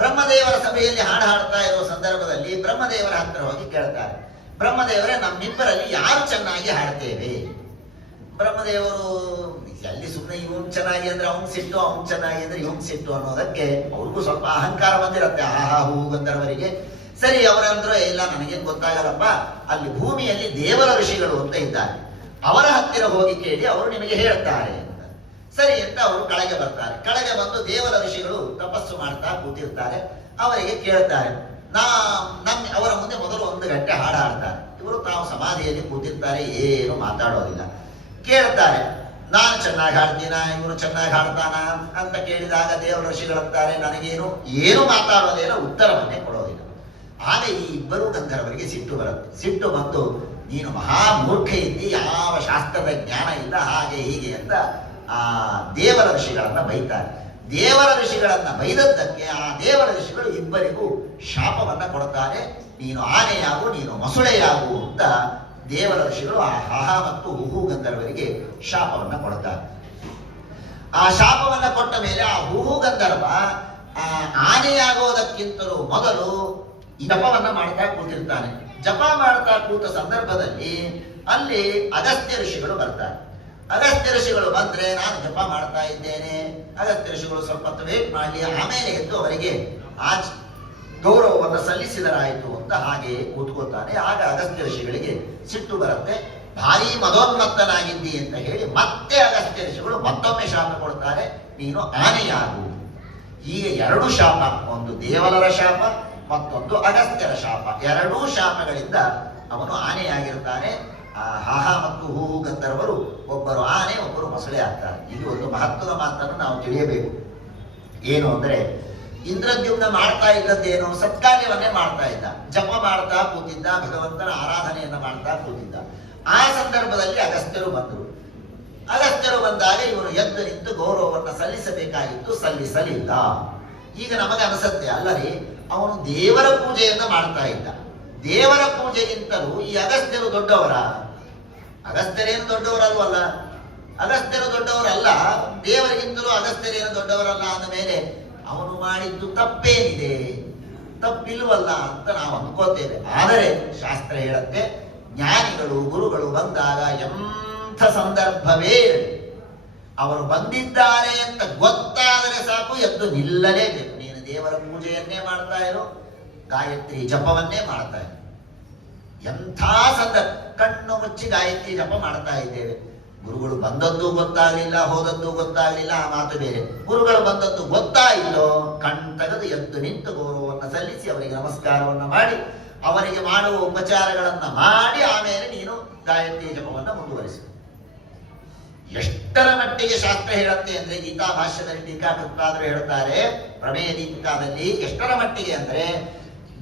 ಬ್ರಹ್ಮದೇವರ ಸಭೆಯಲ್ಲಿ ಹಾಡು ಹಾಡ್ತಾ ಇರುವ ಸಂದರ್ಭದಲ್ಲಿ ಬ್ರಹ್ಮದೇವರ ಹತ್ರ ಹೋಗಿ ಕೇಳ್ತಾರೆ, ಬ್ರಹ್ಮದೇವರೇ, ನಮ್ಮಿಬ್ಬರಲ್ಲಿ ಯಾರು ಚೆನ್ನಾಗಿ ಹಾಡ್ತೇವೆ? ಬ್ರಹ್ಮದೇವರು ಅಲ್ಲಿ ಸುಮ್ಮನೆ ಇವನ್ ಚೆನ್ನಾಗಿ ಅಂದ್ರೆ ಅವ್ನ್ ಸಿಟ್ಟು, ಅವ್ನ್ ಚೆನ್ನಾಗಿ ಅಂದ್ರೆ ಇವನ್ ಸಿಟ್ಟು ಅನ್ನೋದಕ್ಕೆ ಅವ್ರಿಗೂ ಸ್ವಲ್ಪ ಅಹಂಕಾರ ಬಂದಿರತ್ತೆ ಆಹಾ ಹೂ ಗಂಧರ್ವರಿಗೆ. ಸರಿ, ಅವರಂದ್ರೆ ಇಲ್ಲ, ನನಗೇನ್ ಗೊತ್ತಾಗಲ್ಲಪ್ಪ, ಅಲ್ಲಿ ಭೂಮಿಯಲ್ಲಿ ದೇವರ ಋಷಿಗಳು ಅಂತ ಇದ್ದಾರೆ, ಅವರ ಹತ್ತಿರ ಹೋಗಿ ಕೇಳಿ, ಅವರು ನಿಮಗೆ ಹೇಳ್ತಾರೆ ಅಂತ. ಸರಿ ಅಂತ ಅವರು ಕೆಳಗೆ ಬರ್ತಾರೆ. ಕೆಳಗೆ ಬಂದು ದೇವರ ಋಷಿಗಳು ತಪಸ್ಸು ಮಾಡ್ತಾ ಕೂತಿರ್ತಾರೆ. ಅವರಿಗೆ ಕೇಳ್ತಾರೆ, ಅವರ ಮುಂದೆ ಮೊದಲು 1 ಗಂಟೆ ಹಾಡು ಹಾಡ್ತಾರೆ. ಇವರು ತಾವು ಸಮಾಧಿಯಲ್ಲಿ ಕೂತಿರ್ತಾರೆ, ಏನು ಮಾತಾಡೋದಿಲ್ಲ. ಕೇಳ್ತಾರೆ, ನಾನು ಚೆನ್ನಾಗಿ ಹಾಡ್ತೀನ, ಇವನು ಚೆನ್ನಾಗಿ ಹಾಡ್ತಾನ ಅಂತ ಕೇಳಿದಾಗ ದೇವರ ಋಷಿಗಳಂತಾರೆ, ನನಗೇನು ಏನು ಮಾತಾಡೋದಿಲ್ಲ, ಉತ್ತರವನ್ನೇ ಕೊಡೋದಿಲ್ಲ. ಆಗ ಈ ಇಬ್ಬರು ಗಂಧರ್ವರಿಗೆ ಸಿಟ್ಟು ಬರುತ್ತೆ. ಸಿಟ್ಟು ಬಂದು, ನೀನು ಮಹಾಮೂರ್ಖ ಇದ್ದಿ, ಯಾವ ಶಾಸ್ತ್ರದ ಜ್ಞಾನ ಇಲ್ಲ, ಹಾಗೆ ಹೀಗೆ ಅಂತ ಆ ದೇವರ ಋಷಿಗಳನ್ನ ಬೈತಾರೆ. ದೇವರ ಋಷಿಗಳನ್ನ ಬೈದದ್ದಕ್ಕೆ ಆ ದೇವರ ಋಷಿಗಳು ಇಬ್ಬರಿಗೂ ಶಾಪವನ್ನ ಕೊಡ್ತಾರೆ. ನೀನು ಆನೆಯಾಗು, ನೀನು ಮೊಸಳೆಯಾಗು ಅಂತ ದೇವರ ಋಷಿಗಳು ಆ ಹಹ ಮತ್ತು ಹುಹು ಗಂಧರ್ವರಿಗೆ ಶಾಪವನ್ನ ಕೊಡ್ತಾರೆ. ಆ ಶಾಪವನ್ನ ಕೊಟ್ಟ ಮೇಲೆ ಆ ಹುಹು ಗಂಧರ್ವ ಆ ಆನೆಯಾಗೋದಕ್ಕಿಂತಲೂ ಮೊದಲು ಜಪವನ್ನ ಮಾಡ್ತಾ ಕೂತಿರ್ತಾನೆ. ಜಪ ಮಾಡ್ತಾ ಕೂತ ಸಂದರ್ಭದಲ್ಲಿ ಅಲ್ಲಿ ಅಗಸ್ತ್ಯ ಋಷಿಗಳು ಬರ್ತಾರೆ. ಅಗಸ್ತ್ಯ ಋಷಿಗಳು ಬಂದ್ರೆ ನಾನು ಜಪ ಮಾಡ್ತಾ ಇದ್ದೇನೆ, ಅಗಸ್ತ್ಯ ಋಷಿಗಳು ಸ್ವಲ್ಪ ಹೊತ್ತು ವೇಟ್ ಮಾಡಿ ಆಮೇಲೆ ಎದ್ದು ಅವರಿಗೆ ಆ ಗೌರವವನ್ನು ಸಲ್ಲಿಸಿದರಾಯಿತು ಅಂತ ಹಾಗೆ ಕೂತ್ಕೋತಾನೆ. ಆಗ ಅಗಸ್ತ್ಯ ಋಷಿಗಳಿಗೆ ಸಿಟ್ಟು ಬರುತ್ತೆ. ಭಾರಿ ಮದೋನ್ಮತ್ತನಾಗಿದ್ದಿ ಅಂತ ಹೇಳಿ ಮತ್ತೆ ಅಗಸ್ತ್ಯ ಋಷಿಗಳು ಮತ್ತೊಮ್ಮೆ ಶಾಪ ಕೊಡ್ತಾರೆ, ನೀನು ಆನೆಯಾಗು. ಹೀಗೆ ಎರಡು ಶಾಪ, ಒಂದು ದೇವಲರ ಶಾಪ ಮತ್ತೊಂದು ಅಗಸ್ತ್ಯರ ಶಾಪ. ಎರಡೂ ಶಾಪಗಳಿಂದ ಅವನು ಆನೆಯಾಗಿರ್ತಾನೆ. ಆ ಹಹ ಮತ್ತು ಹೂಹು ಗಂಧರ್ವರು ಒಬ್ಬರು ಆನೆ ಒಬ್ಬರು ಮೊಸಳೆ ಆಗ್ತಾರೆ. ಇದು ಒಂದು ಮಹತ್ವದ ಮಾತನ್ನು ನಾವು ತಿಳಿಯಬೇಕು. ಏನು ಅಂದ್ರೆ ಇಂದ್ರದ್ಯುಮ್ನ ಮಾಡ್ತಾ ಇದ್ದದ್ದೇನು, ಸತ್ಕಾರ್ಯವನ್ನೇ ಮಾಡ್ತಾ ಇದ್ದ, ಜಪ ಮಾಡ್ತಾ ಕೂತಿದ್ದ, ಭಗವಂತನ ಆರಾಧನೆಯನ್ನ ಮಾಡ್ತಾ ಕೂತಿದ್ದ. ಆ ಸಂದರ್ಭದಲ್ಲಿ ಅಗಸ್ತ್ಯರು ಬಂದರು. ಅಗಸ್ತ್ಯರು ಬಂದಾಗ ಇವನು ಎದ್ದು ನಿಂತು ಗೌರವವನ್ನು ಸಲ್ಲಿಸಬೇಕಾಗಿತ್ತು, ಸಲ್ಲಿಸಲಿಲ್ಲ. ಈಗ ನಮಗೆ ಅನಿಸುತ್ತೆ, ಅಲ್ಲರಿ ಅವನು ದೇವರ ಪೂಜೆಯನ್ನ ಮಾಡ್ತಾ ಇದ್ದ, ದೇವರ ಪೂಜೆಗಿಂತಲೂ ಈ ಅಗಸ್ತ್ಯರು ದೊಡ್ಡವರ? ಅಗಸ್ತ್ಯರೇನು ದೊಡ್ಡವರಲ್ವಲ್ಲ, ಅಗಸ್ತ್ಯರು ದೊಡ್ಡವರಲ್ಲ, ದೇವರಿಗಿಂತಲೂ ಅಗಸ್ತ್ಯರೇನು ದೊಡ್ಡವರಲ್ಲ ಅಂದ ಮೇಲೆ ಅವನು ಮಾಡಿದ್ದು ತಪ್ಪೇನಿದೆ? ತಪ್ಪಿಲ್ವಲ್ಲ ಅಂತ ನಾವು ಅಂದ್ಕೋತೇವೆ. ಆದರೆ ಶಾಸ್ತ್ರ ಹೇಳುತ್ತೆ, ಜ್ಞಾನಿಗಳು ಗುರುಗಳು ಬಂದಾಗ ಎಂಥ ಸಂದರ್ಭವೇ ಅವರು ಬಂದಿದ್ದಾರೆ ಅಂತ ಗೊತ್ತಾದರೆ ಸಾಕು, ಎದ್ದು ನಿಲ್ಲಲೇಬೇಕು. ನೀನು ದೇವರ ಪೂಜೆಯನ್ನೇ ಮಾಡ್ತಾ ಇರೋ, ಗಾಯತ್ರಿ ಜಪವನ್ನೇ ಮಾಡ್ತಾ ಇರೋ. ಎಂಥ ಸಂದರ್ಭ, ಕಣ್ಣು ಮುಚ್ಚಿ ಗಾಯತ್ರಿ ಜಪ ಮಾಡ್ತಾ ಇದ್ದೇವೆ. ಗುರುಗಳು ಬಂದದ್ದು ಗೊತ್ತಾಗಲಿಲ್ಲ, ಹೋದದ್ದು ಗೊತ್ತಾಗಲಿಲ್ಲ, ಆ ಮಾತು ಬೇರೆ. ಗುರುಗಳು ಬಂದದ್ದು ಗೊತ್ತಾಯಿಲ್ಲೋ, ಕಣ್ ತೆಗೆದು ಎದ್ದು ನಿಂತು ಗೌರವವನ್ನು ಸಲ್ಲಿಸಿ ಅವರಿಗೆ ನಮಸ್ಕಾರವನ್ನು ಮಾಡಿ ಅವರಿಗೆ ಮಾಡುವ ಉಪಚಾರಗಳನ್ನ ಮಾಡಿ ಆಮೇಲೆ ನೀನು ಗಾಯತ್ರಿ ಜಪವನ್ನು ಮುಂದುವರಿಸಿ. ಎಷ್ಟರ ಮಟ್ಟಿಗೆ ಶಾಸ್ತ್ರ ಹೇಳುತ್ತೆ ಅಂದ್ರೆ, ಗೀತಾ ಭಾಷ್ಯದಲ್ಲಿ ಟೀಕಾಕೃತ್ಪಾದರು ಹೇಳ್ತಾರೆ, ಪ್ರಮೇಯ ದೀಪಿಕಾದಲ್ಲಿ ಎಷ್ಟರ ಮಟ್ಟಿಗೆ ಅಂದ್ರೆ,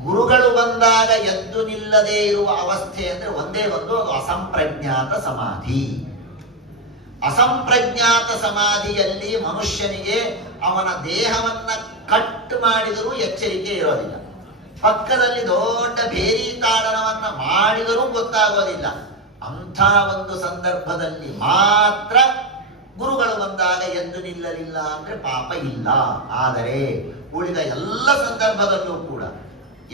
ಗುರುಗಳು ಬಂದಾಗ ಎದ್ದು ನಿಲ್ಲದೆ ಇರುವ ಅವಸ್ಥೆ ಅಂದ್ರೆ ಒಂದೇ ಒಂದು, ಅದು ಅಸಂಪ್ರಜ್ಞಾತ ಸಮಾಧಿ. ಅಸಂಪ್ರಜ್ಞಾತ ಸಮಾಧಿಯಲ್ಲಿ ಮನುಷ್ಯನಿಗೆ ಅವನ ದೇಹವನ್ನ ಕಟ್ ಮಾಡಿದರೂ ಎಚ್ಚರಿಕೆ ಇರೋದಿಲ್ಲ, ಪಕ್ಕದಲ್ಲಿ ದೊಡ್ಡ ಬೇರಿ ತಾಡನವನ್ನ ಮಾಡಿದರೂ ಗೊತ್ತಾಗೋದಿಲ್ಲ. ಅಂಥ ಒಂದು ಸಂದರ್ಭದಲ್ಲಿ ಮಾತ್ರ ಗುರುಗಳು ಬಂದಾಗ ಎದ್ದು ನಿಲ್ಲಲಿಲ್ಲ ಅಂದ್ರೆ ಪಾಪ ಇಲ್ಲ. ಆದರೆ ಉಳಿದ ಎಲ್ಲ ಸಂದರ್ಭದಲ್ಲೂ ಕೂಡ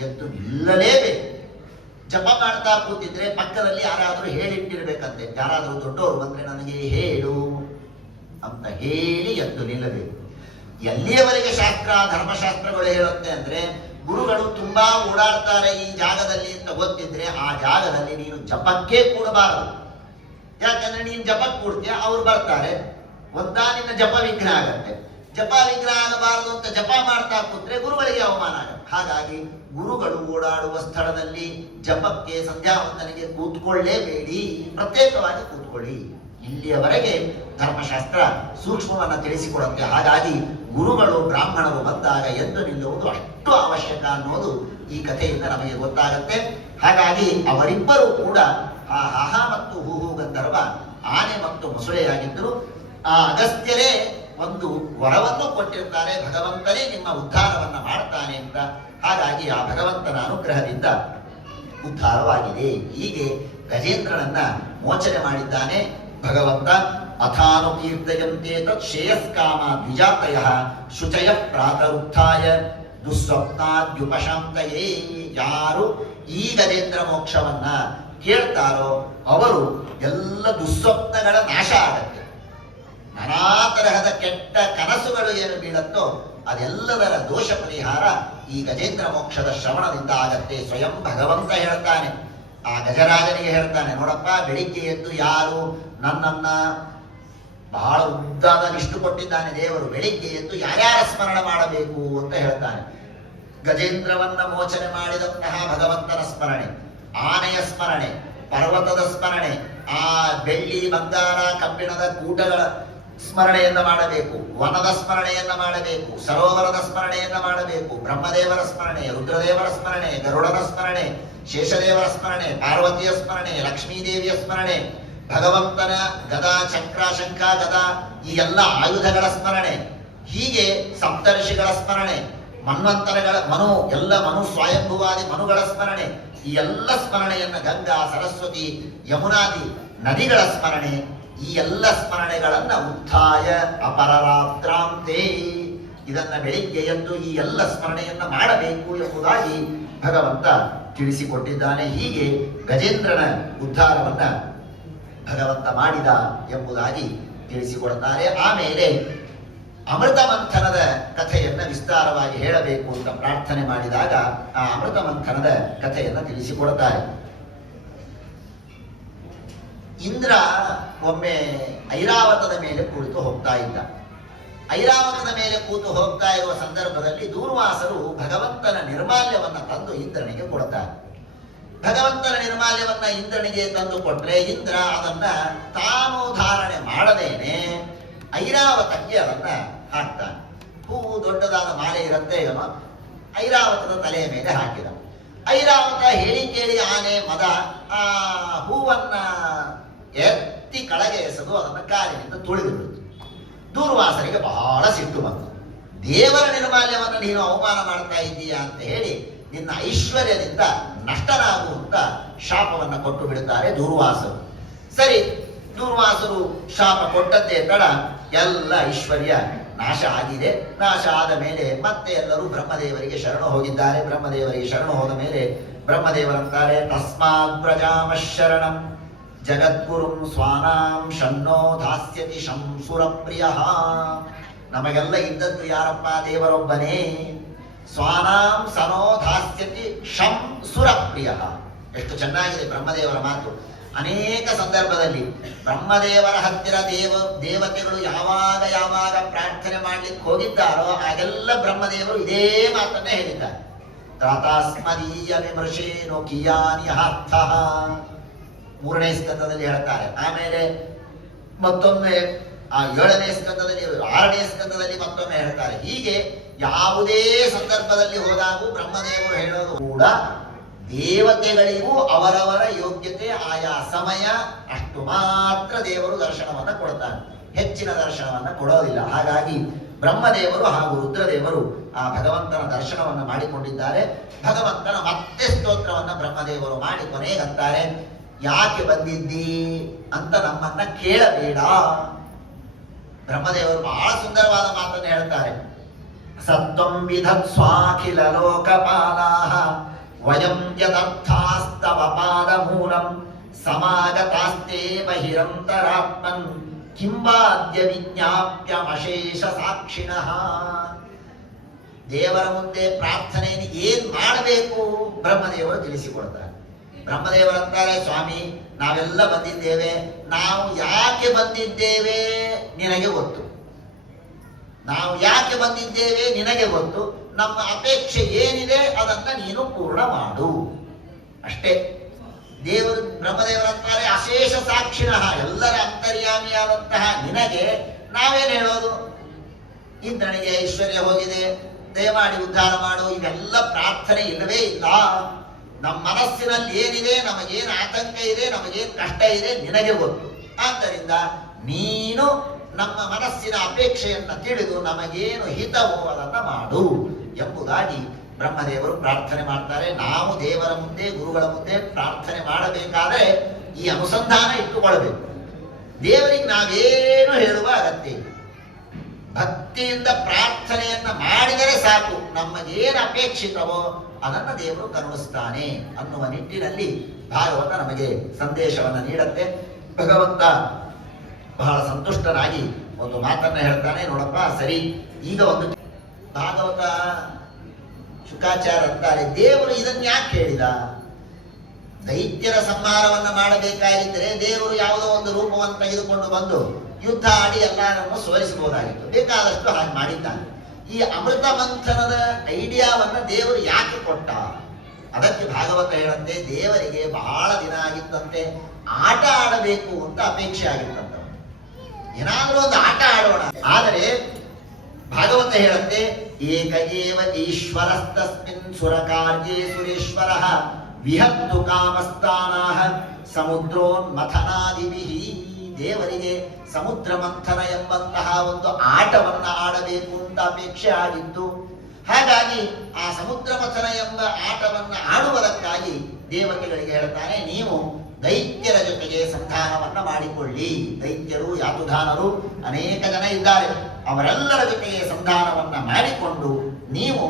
ಎದ್ದು ನಿಲ್ಲಲೇಬೇಕು. ಜಪ ಮಾಡ್ತಾ ಕೂತಿದ್ರೆ ಪಕ್ಕದಲ್ಲಿ ಯಾರಾದರೂ ಹೇಳಿಟ್ಟಿರ್ಬೇಕಂತೆ, ಯಾರಾದರೂ ದೊಡ್ಡವರು ಬಂದ್ರೆ ನನಗೆ ಹೇಳು ಅಂತ ಹೇಳಿ ಎದ್ದು ನಿಲ್ಲಬೇಕು. ಎಲ್ಲಿಯವರೆಗೆ ಶಾಸ್ತ್ರ ಧರ್ಮಶಾಸ್ತ್ರಗಳು ಹೇಳುತ್ತೆ ಅಂದ್ರೆ, ಗುರುಗಳು ತುಂಬಾ ಓಡಾಡ್ತಾರೆ ಈ ಜಾಗದಲ್ಲಿ ಅಂತ ಗೊತ್ತಿದ್ರೆ ಆ ಜಾಗದಲ್ಲಿ ನೀನು ಜಪಕ್ಕೆ ಕೂಡಬಾರದು. ಯಾಕಂದ್ರೆ ನೀನು ಜಪಕ್ಕೆ ಕೂಡ್ತೀಯ, ಅವ್ರು ಬರ್ತಾರೆ, ಒಂದಾ ನಿನ್ನ ಜಪ ವಿಘ್ನ ಆಗತ್ತೆ. ಜಪ ವಿಘ್ನ ಆಗಬಾರದು ಅಂತ ಜಪ ಮಾಡ್ತಾ ಕೂತ್ರೆ ಗುರುಗಳಿಗೆ ಅವಮಾನ ಆಗುತ್ತೆ. ಹಾಗಾಗಿ ಗುರುಗಳು ಓಡಾಡುವ ಸ್ಥಳದಲ್ಲಿ ಜಪಕ್ಕೆ ಸಂಧ್ಯಾವಂದನೆಗೆ ಕೂತ್ಕೊಳ್ಳೇಬೇಡಿ, ಪ್ರತ್ಯೇಕವಾಗಿ ಕೂತ್ಕೊಳ್ಳಿ. ಇಲ್ಲಿಯವರೆಗೆ ಧರ್ಮಶಾಸ್ತ್ರ ಸೂಕ್ಷ್ಮವನ್ನ ತಿಳಿಸಿಕೊಡುತ್ತೆ. ಹಾಗಾಗಿ ಗುರುಗಳು ಬ್ರಾಹ್ಮಣರು ಬಂದಾಗ ಎದ್ದು ನಿಲ್ಲುವುದು ಅಷ್ಟು ಅವಶ್ಯಕ ಅನ್ನೋದು ಈ ಕಥೆಯಿಂದ ನಮಗೆ ಗೊತ್ತಾಗತ್ತೆ. ಹಾಗಾಗಿ ಅವರಿಬ್ಬರು ಕೂಡ ಆ ಹಹ ಮತ್ತು ಹೂಹು ಗಂಧರ್ವ ಆನೆ ಮತ್ತು ಮೊಸಳೆಯಾಗಿದ್ದರು. ಆ ಅಗಸ್ತ್ಯರೇ ಒಂದು ವರವನ್ನು ಕೊಟ್ಟಿರ್ತಾರೆ, ಭಗವಂತನೇ ನಿಮ್ಮ ಉದ್ಧಾರವನ್ನ ಮಾಡ್ತಾನೆ ಅಂತ. ಹಾಗಾಗಿ ಆ ಭಗವಂತನ ಅನುಗ್ರಹದಿಂದ ಉದ್ಧಾರವಾಗಿದೆ. ಹೀಗೆ ಗಜೇಂದ್ರನನ್ನ ಮೋಚನೆ ಮಾಡಿದ್ದಾನೆ ಭಗವಂತ. ಅಥಾನು ಕೀರ್ತಯಂತೆ ತತ್ ಶ್ರೇಯಸ್ಕಾಮ ದ್ವಿಜಾತಯ ಶುಚಯ ಪ್ರಾತರುತ್ಥಾಯ ದುಸ್ವಪ್ನಾದ್ಯುಪಶಾಂತಯೇ. ಯಾರು ಈ ಗಜೇಂದ್ರ ಮೋಕ್ಷವನ್ನ ಕೇಳ್ತಾರೋ ಅವರು ಎಲ್ಲ ದುಸ್ವಪ್ನಗಳ ನಾಶ ಆಗತ್ತೆ. ನಾನಾ ತರಹದ ಕೆಟ್ಟ ಕನಸುಗಳು ಏನು ಬೀಳತ್ತೋ ಅದೆಲ್ಲದರ ದೋಷ ಪರಿಹಾರ ಈ ಗಜೇಂದ್ರ ಮೋಕ್ಷದ ಶ್ರವಣದಿಂದ ಆಗತ್ತೆ. ಸ್ವಯಂ ಭಗವಂತ ಹೇಳ್ತಾನೆ, ಆ ಗಜರಾಜನಿಗೆ ಹೇಳ್ತಾನೆ, ನೋಡಪ್ಪ, ಬೆಳಿಗ್ಗೆ ಎದ್ದು ಯಾರು ನನ್ನನ್ನ ಬಹಳ ಉದ್ದಾದ ಲಿಸ್ಟು ಕೊಟ್ಟಿದ್ದಾನೆ ದೇವರು, ಬೆಳಿಗ್ಗೆ ಎದ್ದು ಯಾರ್ಯಾರ ಸ್ಮರಣ ಮಾಡಬೇಕು ಅಂತ ಹೇಳ್ತಾನೆ. ಗಜೇಂದ್ರವನ್ನ ಮೋಚನೆ ಮಾಡಿದಂತಹ ಭಗವಂತನ ಸ್ಮರಣೆ, ಆನೆಯ ಸ್ಮರಣೆ, ಪರ್ವತದ ಸ್ಮರಣೆ, ಆ ಬೆಳ್ಳಿ ಬಂಗಾರ ಕಬ್ಬಿಣದ ಕೂಟಗಳ ಸ್ಮರಣೆಯನ್ನ ಮಾಡಬೇಕು, ವನದ ಸ್ಮರಣೆಯನ್ನ ಮಾಡಬೇಕು, ಸರೋವರದ ಸ್ಮರಣೆಯನ್ನ ಮಾಡಬೇಕು, ಬ್ರಹ್ಮದೇವರ ಸ್ಮರಣೆ, ರುದ್ರದೇವರ ಸ್ಮರಣೆ, ಗರುಡನ ಸ್ಮರಣೆ, ಶೇಷದೇವರ ಸ್ಮರಣೆ, ಪಾರ್ವತಿಯ ಸ್ಮರಣೆ, ಲಕ್ಷ್ಮೀದೇವಿಯ ಸ್ಮರಣೆ, ಭಗವಂತನ ಗದಾ ಚಕ್ರ ಶಂಖ ಗದಾ ಈ ಎಲ್ಲ ಆಯುಧಗಳ ಸ್ಮರಣೆ, ಹೀಗೆ ಸಪ್ತರ್ಷಿಗಳ ಸ್ಮರಣೆ, ಮನ್ವಂತರಗಳ ಮನು ಸ್ವಯಂಭುವಾದಿ ಮನುಗಳ ಸ್ಮರಣೆ, ಈ ಎಲ್ಲ ಸ್ಮರಣೆಯನ್ನು ಗಂಗಾ, ಸರಸ್ವತಿ, ಯಮುನಾದಿ ನದಿಗಳ ಸ್ಮರಣೆ, ಈ ಎಲ್ಲ ಸ್ಮರಣೆಗಳನ್ನ ಉತ್ಥಾಯ ಅಪರರಾತ್ರಾಂತೆ, ಇದನ್ನ ಬೆಳಿಗ್ಗೆ ಎದ್ದು ಈ ಎಲ್ಲ ಸ್ಮರಣೆಯನ್ನ ಮಾಡಬೇಕು ಎಂಬುದಾಗಿ ಭಗವಂತ ತಿಳಿಸಿಕೊಟ್ಟಿದ್ದಾನೆ. ಹೀಗೆ ಗಜೇಂದ್ರನ ಉದ್ಧಾರವನ್ನ ಭಗವಂತ ಮಾಡಿದ ಎಂಬುದಾಗಿ ತಿಳಿಸಿಕೊಡ್ತಾರೆ. ಆಮೇಲೆ ಅಮೃತ ಮಂಥನದ ಕಥೆಯನ್ನ ವಿಸ್ತಾರವಾಗಿ ಹೇಳಬೇಕು ಅಂತ ಪ್ರಾರ್ಥನೆ ಮಾಡಿದಾಗ ಆ ಅಮೃತ ಮಂಥನದ ಕಥೆಯನ್ನ ತಿಳಿಸಿಕೊಡ್ತಾರೆ. ಇಂದ್ರ ಒಮ್ಮೆ ಐರಾವತದ ಮೇಲೆ ಕುಳಿತು ಹೋಗ್ತಾ ಇದ್ದ. ಐರಾವತದ ಮೇಲೆ ಕೂತು ಹೋಗ್ತಾ ಇರುವ ಸಂದರ್ಭದಲ್ಲಿ ದೂರ್ವಾಸರು ಭಗವಂತನ ನಿರ್ಮಾಲ್ಯವನ್ನ ತಂದು ಇಂದ್ರನಿಗೆ ಕೊಡ್ತಾರೆ. ಭಗವಂತನ ನಿರ್ಮಾಲ್ಯವನ್ನ ಇಂದ್ರನಿಗೆ ತಂದು ಕೊಟ್ರೆ ಇಂದ್ರ ಅದನ್ನ ತಾನು ಧಾರಣೆ ಮಾಡದೇನೆ ಐರಾವತಕ್ಕೆ ಅದನ್ನ ಹಾಕ್ತಾನೆ. ಹೂವು ದೊಡ್ಡದಾದ ಮಾಲೆ ಇರುತ್ತೆ ಏನೋ, ಐರಾವತದ ತಲೆಯ ಮೇಲೆ ಹಾಕಿದ. ಐರಾವತ ಹೇಳಿ ಕೇಳಿ ಆನೆ ಮದ ಆ ಹೂವನ್ನ ಎತ್ತಿ ಕೆಳಗೆ ಎಸೆದು ಅದನ್ನ ಕಾಲಿನಿಂದ ತುಳಿದು ಬಿಡ್ತು. ದೂರ್ವಾಸರಿಗೆ ಬಹಳ ಸಿಟ್ಟು ಬಂತು. ದೇವರ ನಿರ್ಮಾಲ್ಯವನ್ನು ನೀನು ಅವಮಾನ ಮಾಡ್ತಾ ಇದ್ದೀಯಾ ಅಂತ ಹೇಳಿ ನಿನ್ನ ಐಶ್ವರ್ಯದಿಂದ ನಷ್ಟನಾಗುವಂತ ಶಾಪವನ್ನ ಕೊಟ್ಟು ಬಿಡುತ್ತಾರೆ ದೂರ್ವಾಸರು. ಸರಿ, ದೂರ್ವಾಸರು ಶಾಪ ಕೊಟ್ಟದ್ದೇ ತಡ ಎಲ್ಲ ಐಶ್ವರ್ಯ ನಾಶ ಆಗಿದೆ. ನಾಶ ಆದ ಮೇಲೆ ಮತ್ತೆ ಎಲ್ಲರೂ ಬ್ರಹ್ಮದೇವರಿಗೆ ಶರಣು ಹೋಗಿದ್ದಾರೆ. ಬ್ರಹ್ಮದೇವರಿಗೆ ಶರಣು ಹೋದ ಮೇಲೆ ಬ್ರಹ್ಮದೇವರಂತಾರೆ, ತಸ್ಮಾತ್ ಪ್ರಜಾಮಶರಣಂ ಜಗದ್ಗುರುಂ ಸ್ವಾನಾಂ ಶನ್ನೋ ಧಾಸ್ಯತಿ ಶಂಸುರಪ್ರಿಯ. ನಮಗೆಲ್ಲ ಇದ್ದದ್ದು ಯಾರಪ್ಪ? ದೇವರೊಬ್ಬನೇ. ಸ್ವಾನಾಂ ಸನೋ ಧಾಸ್ಯತಿ ಶಂಸುರಪ್ರಿಯ. ಎಷ್ಟು ಚೆನ್ನಾಗಿದೆ ಬ್ರಹ್ಮದೇವರ ಮಾತು. ಅನೇಕ ಸಂದರ್ಭದಲ್ಲಿ ಬ್ರಹ್ಮದೇವರ ಹತ್ತಿರ ದೇವತೆಗಳು ಯಾವಾಗ ಪ್ರಾರ್ಥನೆ ಮಾಡ್ಲಿಕ್ಕೆ ಹೋಗಿದ್ದಾರೋ ಆಗೆಲ್ಲ ಬ್ರಹ್ಮದೇವರು ಇದೇ ಮಾತನ್ನೇ ಹೇಳಿದ್ದಾರೆ. ತ್ರಾತಾಸ್ಮದೀಯ ವಿಮರ್ಶೇನೋ ಕಿಯಾನಿ ಅರ್ಥ 3ನೇ ಸ್ಕಂದದಲ್ಲಿ ಹೇಳ್ತಾರೆ. ಆಮೇಲೆ ಮತ್ತೊಮ್ಮೆ ಆ 7ನೇ ಸ್ಕಂದದಲ್ಲಿ, 6ನೇ ಸ್ಕಂದದಲ್ಲಿ ಮತ್ತೊಮ್ಮೆ ಹೇಳ್ತಾರೆ. ಹೀಗೆ ಯಾವುದೇ ಸಂದರ್ಭದಲ್ಲಿ ಹೋದಾಗೂ ಬ್ರಹ್ಮದೇವರು ಹೇಳೋದು ಕೂಡ ದೇವತೆಗಳಿಗೂ ಅವರವರ ಯೋಗ್ಯತೆ ಆಯಾ ಸಮಯ ಅಷ್ಟು ಮಾತ್ರ ದೇವರು ದರ್ಶನವನ್ನ ಕೊಡ್ತಾನೆ, ಹೆಚ್ಚಿನ ದರ್ಶನವನ್ನ ಕೊಡೋದಿಲ್ಲ. ಹಾಗಾಗಿ ಬ್ರಹ್ಮದೇವರು ಹಾಗೂ ರುದ್ರದೇವರು ಆ ಭಗವಂತನ ದರ್ಶನವನ್ನ ಮಾಡಿಕೊಂಡಿದ್ದಾರೆ. ಭಗವಂತನ ಮತ್ತೆ ಸ್ತೋತ್ರವನ್ನ ಬ್ರಹ್ಮದೇವರು ಮಾಡಿ ಕೊನೆಗಂತಾರೆ, ಯಾಕೆ ಬಂದಿದ್ದಿ ಅಂತ ನಮ್ಮನ್ನ ಕೇಳಬೇಡ. ಬ್ರಹ್ಮದೇವರು ಬಹಳ ಸುಂದರವಾದ ಮಾತನ್ನು ಹೇಳ್ತಾರೆ. ಸತ್ವಂ ವಿಧತ್ ಸ್ವಾಖಿಲ ಲೋಕಪಾಲಾಹ ವಯಂ ಯದರ್ಥಾಸ್ತವ ಪಾದ ಮೂಲಂ ಸಮಾಗತಾಸ್ತೆ ಬಹಿರಂತರಾತ್ಮನ್ ಕಿಂಬಾದ್ಯ ವಿಜ್ಞಾಪ್ಯಮಶೇಷ ಸಾಕ್ಷಿಣಃ. ದೇವರ ಮುಂದೆ ಪ್ರಾರ್ಥನೆಯನ್ನು ಏನ್ ಮಾಡಬೇಕು ಬ್ರಹ್ಮದೇವರು ತಿಳಿಸಿಕೊಡ್ತಾರೆ. ಬ್ರಹ್ಮದೇವರಂತಾರೆ, ಸ್ವಾಮಿ ನಾವೆಲ್ಲ ಬಂದಿದ್ದೇವೆ, ನಾವು ಯಾಕೆ ಬಂದಿದ್ದೇವೆ ನಿನಗೆ ಗೊತ್ತು. ನಾವು ಯಾಕೆ ಬಂದಿದ್ದೇವೆ ನಿನಗೆ ಗೊತ್ತು. ನಮ್ಮ ಅಪೇಕ್ಷೆ ಏನಿದೆ ಅದನ್ನ ನೀನು ಪೂರ್ಣ ಮಾಡು ಅಷ್ಟೇ. ದೇವರು ಬ್ರಹ್ಮದೇವರಂತಾರೆ, ಅಶೇಷ ಸಾಕ್ಷಿಣಃ, ಎಲ್ಲರ ಅಂತರ್ಯಾಮಿಯಾದಂತಹ ನಿನಗೆ ನಾವೇನು ಹೇಳೋದು? ಇಂದ್ರನಿಗೆ ಐಶ್ವರ್ಯ ಹೋಗಿದೆ, ದಯಮಾಡಿ ಉದ್ಧಾರ ಮಾಡು, ಇವೆಲ್ಲ ಪ್ರಾರ್ಥನೆ ಇಲ್ಲವೇ ಇಲ್ಲ. ನಮ್ಮ ಮನಸ್ಸಿನಲ್ಲಿ ಏನಿದೆ, ನಮಗೇನು ಆತಂಕ ಇದೆ, ನಮಗೇನು ಕಷ್ಟ ಇದೆ ನಿನಗೆ ಗೊತ್ತು. ಆದ್ದರಿಂದ ನೀನು ನಮ್ಮ ಮನಸ್ಸಿನ ಅಪೇಕ್ಷೆಯನ್ನ ತಿಳಿದು ನಮಗೇನು ಹಿತವೋ ಅದನ್ನ ಮಾಡು ಎಂಬುದಾಗಿ ಬ್ರಹ್ಮದೇವರು ಪ್ರಾರ್ಥನೆ ಮಾಡ್ತಾರೆ. ನಾವು ದೇವರ ಮುಂದೆ, ಗುರುಗಳ ಮುಂದೆ ಪ್ರಾರ್ಥನೆ ಮಾಡಬೇಕಾದ್ರೆ ಈ ಅನುಸಂಧಾನ ಇಟ್ಟುಕೊಳ್ಬೇಕು. ದೇವರಿಗೆ ನಾವೇನು ಹೇಳುವ ಅಗತ್ಯ ಇಲ್ಲ. ಭಕ್ತಿಯಿಂದ ಪ್ರಾರ್ಥನೆಯನ್ನ ಮಾಡಿದರೆ ಸಾಕು, ನಮಗೇನು ಅಪೇಕ್ಷಿತವೋ ಅದನ್ನು ದೇವರು ಕರುಣಿಸ್ತಾನೆ ಅನ್ನುವ ನಿಟ್ಟಿನಲ್ಲಿ ಭಾಗವತ ನಮಗೆ ಸಂದೇಶವನ್ನು ನೀಡುತ್ತೆ. ಭಗವಂತ ಬಹಳ ಸಂತುಷ್ಟನಾಗಿ ಒಂದು ಮಾತನ್ನ ಹೇಳ್ತಾನೆ. ನೋಡಪ್ಪ, ಸರಿ, ಈಗ ಒಂದು ಭಾಗವತ ಶುಕಾಚಾರ ಅಂತಾರೆ, ದೇವರು ಇದನ್ನ ಯಾಕೆ ಹೇಳಿದ? ದೈತ್ಯರ ಸಂಹಾರವನ್ನ ಮಾಡಬೇಕಾಗಿದ್ದರೆ ದೇವರು ಯಾವುದೋ ಒಂದು ರೂಪವನ್ನು ತೆಗೆದುಕೊಂಡು ಬಂದು ಯುದ್ಧ ಆಡಿ ಎಲ್ಲರನ್ನು ಸೋಲಿಸಬಹುದಾಗಿತ್ತು. ಬೇಕಾದಷ್ಟು ಹಾಗೆ ಮಾಡಿದ್ದಾನೆ. ಈ ಅಮೃತ ಮಂಥನದ ಐಡಿಯಾವನ್ನ ದೇವರು ಯಾಕೆ ಕೊಟ್ಟ? ಅದಕ್ಕೆ ಭಾಗವತ ಹೇಳಂತೆ, ದೇವರಿಗೆ ಬಹಳ ದಿನ ಆಗಿತ್ತಂತೆ ಆಟ ಆಡಬೇಕು ಅಂತ ಅಪೇಕ್ಷೆ ಆಗಿತ್ತಂತ. ಏನಾದ್ರೂ ಒಂದು ಆಟ ಆಡೋಣ. ಆದರೆ ಭಾಗವತ ಹೇಳಂತೆ, ಏಕ ಏವ ಈಶ್ವರಸ್ತಸ್ಮಿನ್ ಸುರಕಾರ್ಯೇ ಸುರೇಶ್ವರಃ ವಿಹತ್ತು ಕಾಮಸ್ಥಾನಾಃ ಸಮುದ್ರೋನ್ಮಥನಾದಿಭಿಃ. ದೇವರಿಗೆ ಸಮುದ್ರ ಮಂಥನ ಎಂಬಂತಹ ಒಂದು ಆಟವನ್ನ ಆಡಬೇಕು ಅಂತ ಅಪೇಕ್ಷೆ ಆಗಿತ್ತು. ಹಾಗಾಗಿ ಆ ಸಮುದ್ರ ಮಂಥನ ಎಂಬ ಆಟವನ್ನ ಆಡುವುದಕ್ಕಾಗಿ ದೇವತೆಗಳಿಗೆ ಹೇಳ್ತಾನೆ, ನೀವು ದೈತ್ಯರ ಜೊತೆಗೆ ಸಂಧಾನವನ್ನ ಮಾಡಿಕೊಳ್ಳಿ. ದೈತ್ಯರು, ಯಾತುಧಾನರು ಅನೇಕ ಜನ ಇದ್ದಾರೆ. ಅವರೆಲ್ಲರ ಜೊತೆಗೆ ಸಂಧಾನವನ್ನ ಮಾಡಿಕೊಂಡು ನೀವು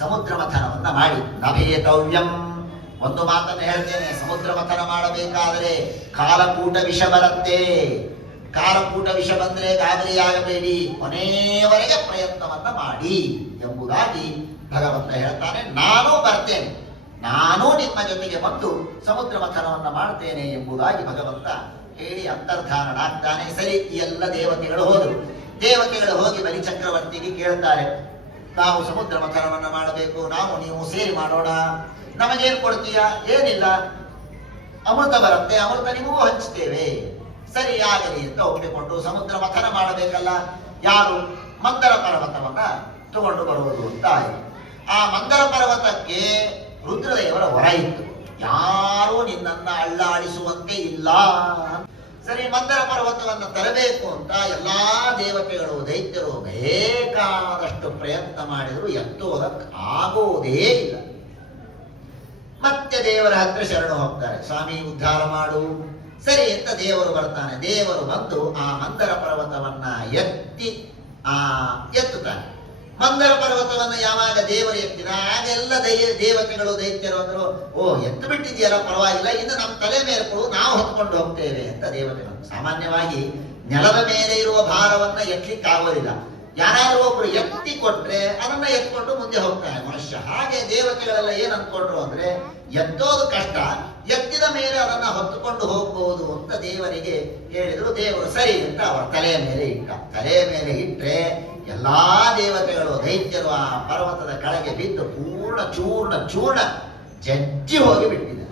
ಸಮುದ್ರ ಮಥನವನ್ನ ಮಾಡಿ. ನಭೇತವ್ಯಂ, ಒಂದು ಮಾತನ್ನು ಹೇಳ್ತೇನೆ, ಸಮುದ್ರ ಮಥನ ಮಾಡಬೇಕಾದರೆ ಕಾಲಕೂಟ ವಿಷ ಬರುತ್ತೆ. ಕಾಲಕೂಟ ವಿಷ ಬಂದ್ರೆ ಗಾಬರಿಯಾಗಬೇಡಿ, ಕೊನೆಯವರೆಗೆ ಪ್ರಯತ್ನವನ್ನ ಮಾಡಿ ಎಂಬುದಾಗಿ ಭಗವಂತ ಹೇಳ್ತಾನೆ. ನಾನು ಬರ್ತೇನೆ, ನಾನು ನಿಮ್ಮ ಜೊತೆಗೆ ಬಂದು ಸಮುದ್ರ ಮಥನವನ್ನ ಮಾಡ್ತೇನೆ ಎಂಬುದಾಗಿ ಭಗವಂತ ಹೇಳಿ ಅಂತರ್ಧಾನನಾಗ್ತಾನೆ. ಸರಿ, ಎಲ್ಲ ದೇವತೆಗಳು ಹೋದರು. ದೇವತೆಗಳು ಹೋಗಿ ಬಲಿಚಕ್ರವರ್ತಿಗೆ ಕೇಳ್ತಾರೆ, ನಾವು ಸಮುದ್ರ ಮಥನವನ್ನ ಮಾಡಬೇಕು, ನಾವು ನೀವು ಸೇರಿ ಮಾಡೋಣ, ನಮಗೇನು ಕೊಡ್ತೀಯಾ? ಏನಿಲ್ಲ, ಅಮೃತ ಬರುತ್ತೆ, ಅಮೃತ ನಿಮಗೂ ಹಂಚ್ತೇವೆ. ಸರಿ ಆಗಲಿ ಅಂತ ಒಪ್ಪಿಕೊಂಡು ಸಮುದ್ರ ಮಥನ ಮಾಡಬೇಕಲ್ಲ, ಯಾರು? ಮಂದರ ಪರ್ವತವನ್ನ ತಗೊಂಡು ಬರುವುದು ಅಂತ ಆಯಿತು. ಆ ಮಂದರ ಪರ್ವತಕ್ಕೆ ರುದ್ರದೇವರ ವರ ಇತ್ತು, ಯಾರೂ ನಿನ್ನನ್ನ ಅಳ್ಳಾಡಿಸುವಂತೆ ಇಲ್ಲ. ಸರಿ, ಮಂದರ ಪರ್ವತವನ್ನು ತರಬೇಕು ಅಂತ ಎಲ್ಲಾ ದೇವತೆಗಳು, ದೈತ್ಯರು ಬೇಕಾದಷ್ಟು ಪ್ರಯತ್ನ ಮಾಡಿದ್ರು, ಎತ್ತುವುದಕ್ಕಾಗೋದೇ ಇಲ್ಲ. ಮತ್ತೆ ದೇವರ ಹತ್ರ ಶರಣು ಹೋಗ್ತಾರೆ, ಸ್ವಾಮಿ ಉದ್ಧಾರ ಮಾಡು. ಸರಿ ಅಂತ ದೇವರು ಬರ್ತಾನೆ. ದೇವರು ಬಂದು ಆ ಮಂದರ ಪರ್ವತವನ್ನ ಎತ್ತುತ್ತಾನೆ. ಮಂದರ ಪರ್ವತವನ್ನು ಯಾವಾಗ ದೇವರು ಎತ್ತಿದ ಆಗೆಲ್ಲ ದೇವತೆಗಳು, ದೈತ್ಯರು ಅಂದ್ರು, ಓ ಎತ್ತು ಬಿಟ್ಟಿದೆಯಲ್ಲ, ಪರವಾಗಿಲ್ಲ, ಇನ್ನು ನಮ್ಮ ತಲೆ ಮೇಲೆ ಕೊಡು, ನಾವು ಹೊತ್ಕೊಂಡು ಹೋಗ್ತೇವೆ ಅಂತ ದೇವತೆಗಳು. ಸಾಮಾನ್ಯವಾಗಿ ನೆಲದ ಮೇಲೆ ಇರುವ ಭಾರವನ್ನ ಎತ್ತಲಿಕ್ಕಾಗೋದಿಲ್ಲ. ಯಾರಾದ್ರೂ ಒಬ್ರು ಎತ್ತಿ ಕೊಟ್ರೆ ಅದನ್ನ ಎತ್ಕೊಂಡು ಮುಂದೆ ಹೋಗ್ತಾನೆ ಮನುಷ್ಯ. ಹಾಗೆ ದೇವತೆಗಳೆಲ್ಲ ಏನ್ ಅನ್ಕೊಂಡ್ರು ಅಂದ್ರೆ, ಎತ್ತೋದು ಕಷ್ಟ, ಎತ್ತಿದ ಮೇಲೆ ಅದನ್ನ ಹೊತ್ತುಕೊಂಡು ಹೋಗ್ಬಹುದು ಅಂತ ದೇವರಿಗೆ ಹೇಳಿದ್ರು. ದೇವರು ಸರಿ ಅಂತ ಅವರ ತಲೆಯ ಮೇಲೆ ಇಟ್ಟ. ತಲೆಯ ಮೇಲೆ ಇಟ್ರೆ ಎಲ್ಲಾ ದೇವತೆಗಳು, ದೈತ್ಯರು ಆ ಪರ್ವತದ ಕೆಳಗೆ ಬಿದ್ದು ಪೂರ್ಣ ಚೂರ್ಣ ಜಜ್ಜಿ ಹೋಗಿ ಬಿಟ್ಟಿದೆ.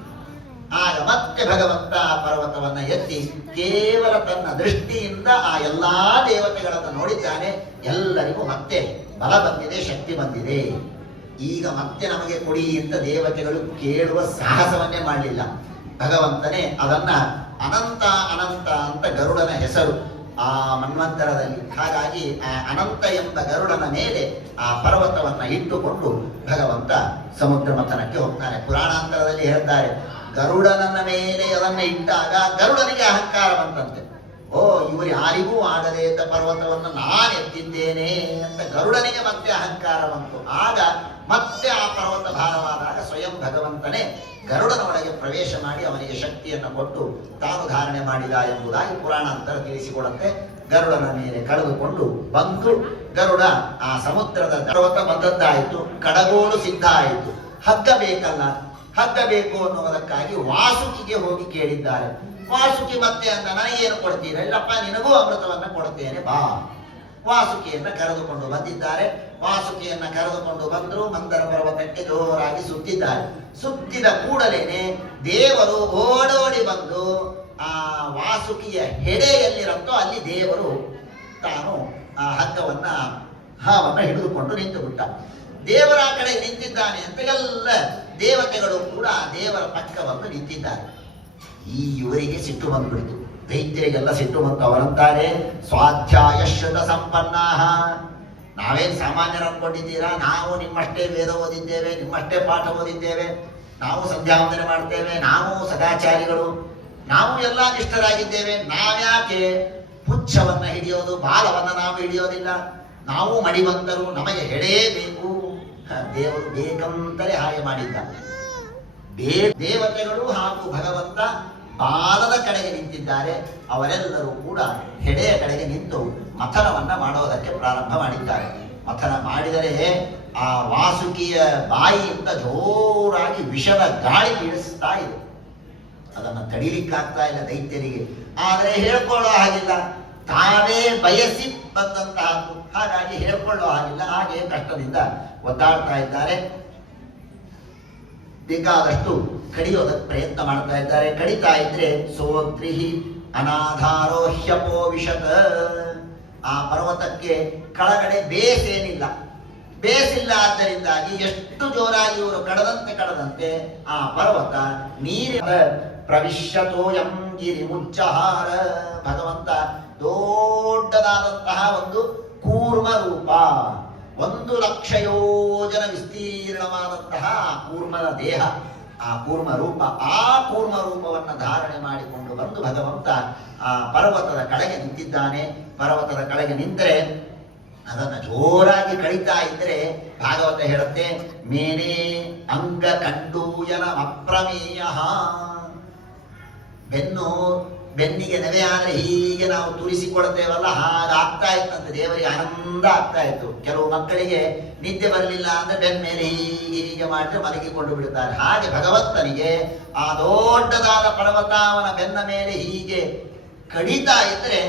ಆಗ ಮತ್ತೆ ಭಗವಂತ ಆ ಪರ್ವತವನ್ನ ಎತ್ತಿ ಕೇವಲ ತನ್ನ ದೃಷ್ಟಿಯಿಂದ ಆ ಎಲ್ಲಾ ದೇವತೆಗಳನ್ನು ನೋಡಿದ್ದಾನೆ. ಎಲ್ಲರಿಗೂ ಮತ್ತೆ ಬಲ ಬಂದಿದೆ, ಶಕ್ತಿ ಬಂದಿದೆ. ಈಗ ಮತ್ತೆ ನಮಗೆ ಕೊಡಿ ಅಂತ ದೇವತೆಗಳು ಕೇಳುವ ಸಾಹಸವನ್ನೇ ಮಾಡಲಿಲ್ಲ. ಭಗವಂತನೇ ಅದನ್ನ ಅನಂತ ಅಂತ ಗರುಡನ ಹೆಸರು ಆ ಮನ್ವಂತರದಲ್ಲಿ. ಹಾಗಾಗಿ ಆ ಅನಂತ ಎಂಬ ಗರುಡನ ಮೇಲೆ ಆ ಪರ್ವತವನ್ನ ಇಟ್ಟುಕೊಂಡು ಭಗವಂತ ಸಮುದ್ರ ಮಥನಕ್ಕೆ ಹೋಗ್ತಾನೆ. ಪುರಾಣಾಂತರದಲ್ಲಿ ಹೇಳ್ತಾರೆ, ಗರುಡನ ಮೇಲೆ ಅದನ್ನ ಇಟ್ಟಾಗ ಗರುಡನಿಗೆ ಅಹಂಕಾರ ಬಂತಂತೆ. ಓ, ಇವರು ಯಾರಿಗೂ ಆಗದೆ ಅಂತ ಪರ್ವತವನ್ನು ನಾನು ಎತ್ತಿದ್ದೇನೆ ಅಂತ ಗರುಡನಿಗೆ ಮತ್ತೆ ಅಹಂಕಾರ ಬಂತು. ಆಗ ಮತ್ತೆ ಆ ಪರ್ವತ ಭಾರವಾದಾಗ ಸ್ವಯಂ ಭಗವಂತನೇ ಗರುಡನ ಒಳಗೆ ಪ್ರವೇಶ ಮಾಡಿ ಅವನಿಗೆ ಶಕ್ತಿಯನ್ನು ಕೊಟ್ಟು ತಾನು ಧಾರಣೆ ಮಾಡಿದ ಎಂಬುದಾಗಿ ಪುರಾಣಾಂತರ ತಿಳಿಸಿಕೊಡುತ್ತೆ. ಗರುಡನ ಮೇಲೆ ಕಳೆದುಕೊಂಡು ಬಂದು ಗರುಡ ಆ ಸಮುದ್ರದ ಪರ್ವತ ಬಂದದ್ದಾಯಿತು, ಕಡಗೋಲು ಸಿದ್ಧ ಆಯಿತು. ಹಗ್ಗ ಬೇಕಲ್ಲ, ಹಗ್ಗ ಬೇಕು ಅನ್ನುವುದಕ್ಕಾಗಿ ವಾಸುಕಿಗೆ ಹೋಗಿ ಕೇಳಿದ್ದಾರೆ. ವಾಸುಕಿ ಮತ್ತೆ ಅಂತ, ನನಗೇನು ಕೊಡ್ತೀರ? ಇಲ್ಲಪ್ಪ, ನಿನಗೂ ಅಮೃತವನ್ನ ಕೊಡ್ತೇನೆ, ಬಾ. ವಾಸುಕಿಯನ್ನ ಕರೆದುಕೊಂಡು ಬಂದಿದ್ದಾರೆ. ವಾಸುಕಿಯನ್ನ ಕರೆದುಕೊಂಡು ಬಂದ್ರು, ಮಂದರ ಪರ್ವತಕ್ಕೆ ಜೋರಾಗಿ ಸುತ್ತಿದ್ದಾರೆ. ಸುತ್ತಿದ ಕೂಡಲೇನೆ ದೇವರು ಓಡೋಡಿ ಬಂದು ಆ ವಾಸುಕಿಯ ಹೆಡೆ ಎಲ್ಲಿರುತ್ತೋ ಅಲ್ಲಿ ದೇವರು ತಾನು ಆ ಹಗ್ಗವನ್ನ ಹಾವನ್ನ ಹಿಡಿದುಕೊಂಡು ನಿಂತು ಬಿಟ್ಟ. ದೇವರ ಕಡೆ ನಿಂತಿದ್ದಾನೆ ಅಂತ ಎಲ್ಲ ದೇವತೆಗಳು ಕೂಡ ದೇವರ ಪಕ್ಕ ಬಂದು ನಿಂತಿದ್ದಾರೆ. ಈ ಇವರಿಗೆ ಸಿಟ್ಟು ಬಂದ್ಬಿಡ್ತು, ದೈತ್ಯರಿಗೆಲ್ಲ ಸಿಟ್ಟು ಬಂತು. ಅವರಂತಾರೆ, ಸ್ವಾಧ್ಯಾಯ ಶ್ರುತ ಸಂಪನ್ನಾಹ, ನಾವೇನು ಸಾಮಾನ್ಯರು ಅನ್ಕೊಂಡಿದ್ದೀರಾ? ನಾವು ನಿಮ್ಮಷ್ಟೇ ವೇದ ಓದಿದ್ದೇವೆ, ನಿಮ್ಮಷ್ಟೇ ಪಾಠ ಓದಿದ್ದೇವೆ, ನಾವು ಸಂಧ್ಯಾವಂದನೆ ಮಾಡ್ತೇವೆ, ನಾವು ಸದಾಚಾರಿಗಳು, ನಾವು ಎಲ್ಲ ನಿಷ್ಠರಾಗಿದ್ದೇವೆ. ನಾವ್ಯಾಕೆ ಪುಚ್ಛವನ್ನ ಹಿಡಿಯೋದು, ಬಾಲವನ್ನ ನಾವು ಹಿಡಿಯೋದಿಲ್ಲ? ನಾವು ಮಡಿವಂತರು, ನಮಗೆ ಹೆಡೇ ಬೇಕು. ದೇವರು ಬೇಕಂತಲೇ ಹಾಗೆ ಮಾಡಿದ್ದ. ದೇವತೆಗಳು ಹಾಗೂ ಭಗವಂತ ಬಾಲದ ಕಡೆಗೆ ನಿಂತಿದ್ದಾರೆ. ಅವರೆಲ್ಲರೂ ಕೂಡ ಹೆಡೆಯ ಕಡೆಗೆ ನಿಂತು ಮಥನವನ್ನ ಮಾಡೋದಕ್ಕೆ ಪ್ರಾರಂಭ ಮಾಡಿದ್ದಾರೆ. ಮಥನ ಮಾಡಿದರೆ ಆ ವಾಸುಕಿಯ ಬಾಯಿಯಿಂದ ಜೋರಾಗಿ ವಿಷದ ಗಾಳಿ ಬೀಳಿಸ್ತಾ ಇದೆ. ಅದನ್ನು ತಡೀಲಿಕ್ಕಾಗ್ತಾ ಇಲ್ಲ ದೈತ್ಯರಿಗೆ. ಆದರೆ ಹೇಳ್ಕೊಳ್ಳೋ ಹಾಗಿಲ್ಲ, ತಾವೇ ಬಯಸಿ ಬಂದಂತಹದ್ದು, ಹಾಗಾಗಿ ಹೇಳ್ಕೊಳ್ಳೋ ಹಾಗಿಲ್ಲ. ಹಾಗೆ ಕಷ್ಟದಿಂದ ಒದ್ದಾಡ್ತಾ ಇದ್ದಾರೆ. ಬೇಕಾದಷ್ಟು ಕಡಿಯೋದಕ್ಕೆ ಪ್ರಯತ್ನ ಮಾಡ್ತಾ ಇದ್ದಾರೆ. ಕಡಿತಾ ಇದ್ರೆ ಸೋದ್ರಿಹಿ ಅನಾಧಾರೋಹ್ಯಪೋ ವಿಷತ್, ಆ ಪರ್ವತಕ್ಕೆ ಕೆಳಗಡೆ ಬೇಸೇನಿಲ್ಲ, ಬೇಸಿಲ್ಲ. ಆದ್ದರಿಂದಾಗಿ ಎಷ್ಟು ಜೋರಾಗಿ ಇವರು ಕಡದಂತೆ ಆ ಪರ್ವತ ನೀರಿನ ಪ್ರವಿಶ್ಯತೋಯಂ ಗಿರಿಮುಚ್ಚಹಾರ. ಭಗವಂತ ದೊಡ್ಡದಾದಂತಹ ಒಂದು ಕೂರ್ಮ ರೂಪ, 1,00,000 ಯೋಜನ ವಿಸ್ತೀರ್ಣವಾದಂತಹ ಕೂರ್ಮದ ದೇಹ, ಆ ಕೂರ್ಮ ರೂಪ, ಆ ಕೂರ್ಮ ರೂಪವನ್ನು ಧಾರಣೆ ಮಾಡಿಕೊಂಡು ಬಂದು ಭಗವಂತ ಆ ಪರ್ವತದ ಕೆಳಗೆ ನಿಂತಿದ್ದಾನೆ. ಪರ್ವತದ ಕೆಳಗೆ ನಿಂತರೆ ಅದನ್ನು ಜೋರಾಗಿ ಕಡಿತಾ ಇದ್ರೆ ಭಾಗವತ ಹೇಳುತ್ತೆ, ಮೇನೆ ಅಂಗ ಕಂಡೂಯನ ಅಪ್ರಮೇಯ. ಬೆನ್ನಿಗೆ ನೆವೆ ಆದ್ರೆ ಹೀಗೆ ನಾವು ತುರಿಸಿಕೊಳ್ತೇವಲ್ಲ, ಹಾಗಾಗ್ತಾ ಇತ್ತಂತೆ. ದೇವರಿಗೆ ಆನಂದ ಆಗ್ತಾ ಇತ್ತು. ಕೆಲವು ಮಕ್ಕಳಿಗೆ ನಿದ್ದೆ ಬರಲಿಲ್ಲ ಅಂದ್ರೆ ಬೆನ್ನ ಮೇಲೆ ಹೀಗೆ ಮಾಡಿದ್ರೆ ಮಲಗಿಕೊಂಡು ಬಿಡುತ್ತಾರೆ. ಹಾಗೆ ಭಗವಂತನಿಗೆ ಆ ದೊಡ್ಡದಾದ ಪರ್ವತ ಅವನ ಬೆನ್ನ ಮೇಲೆ ಹೀಗೆ ಕಡಿತಾ ಇದ್ರೆ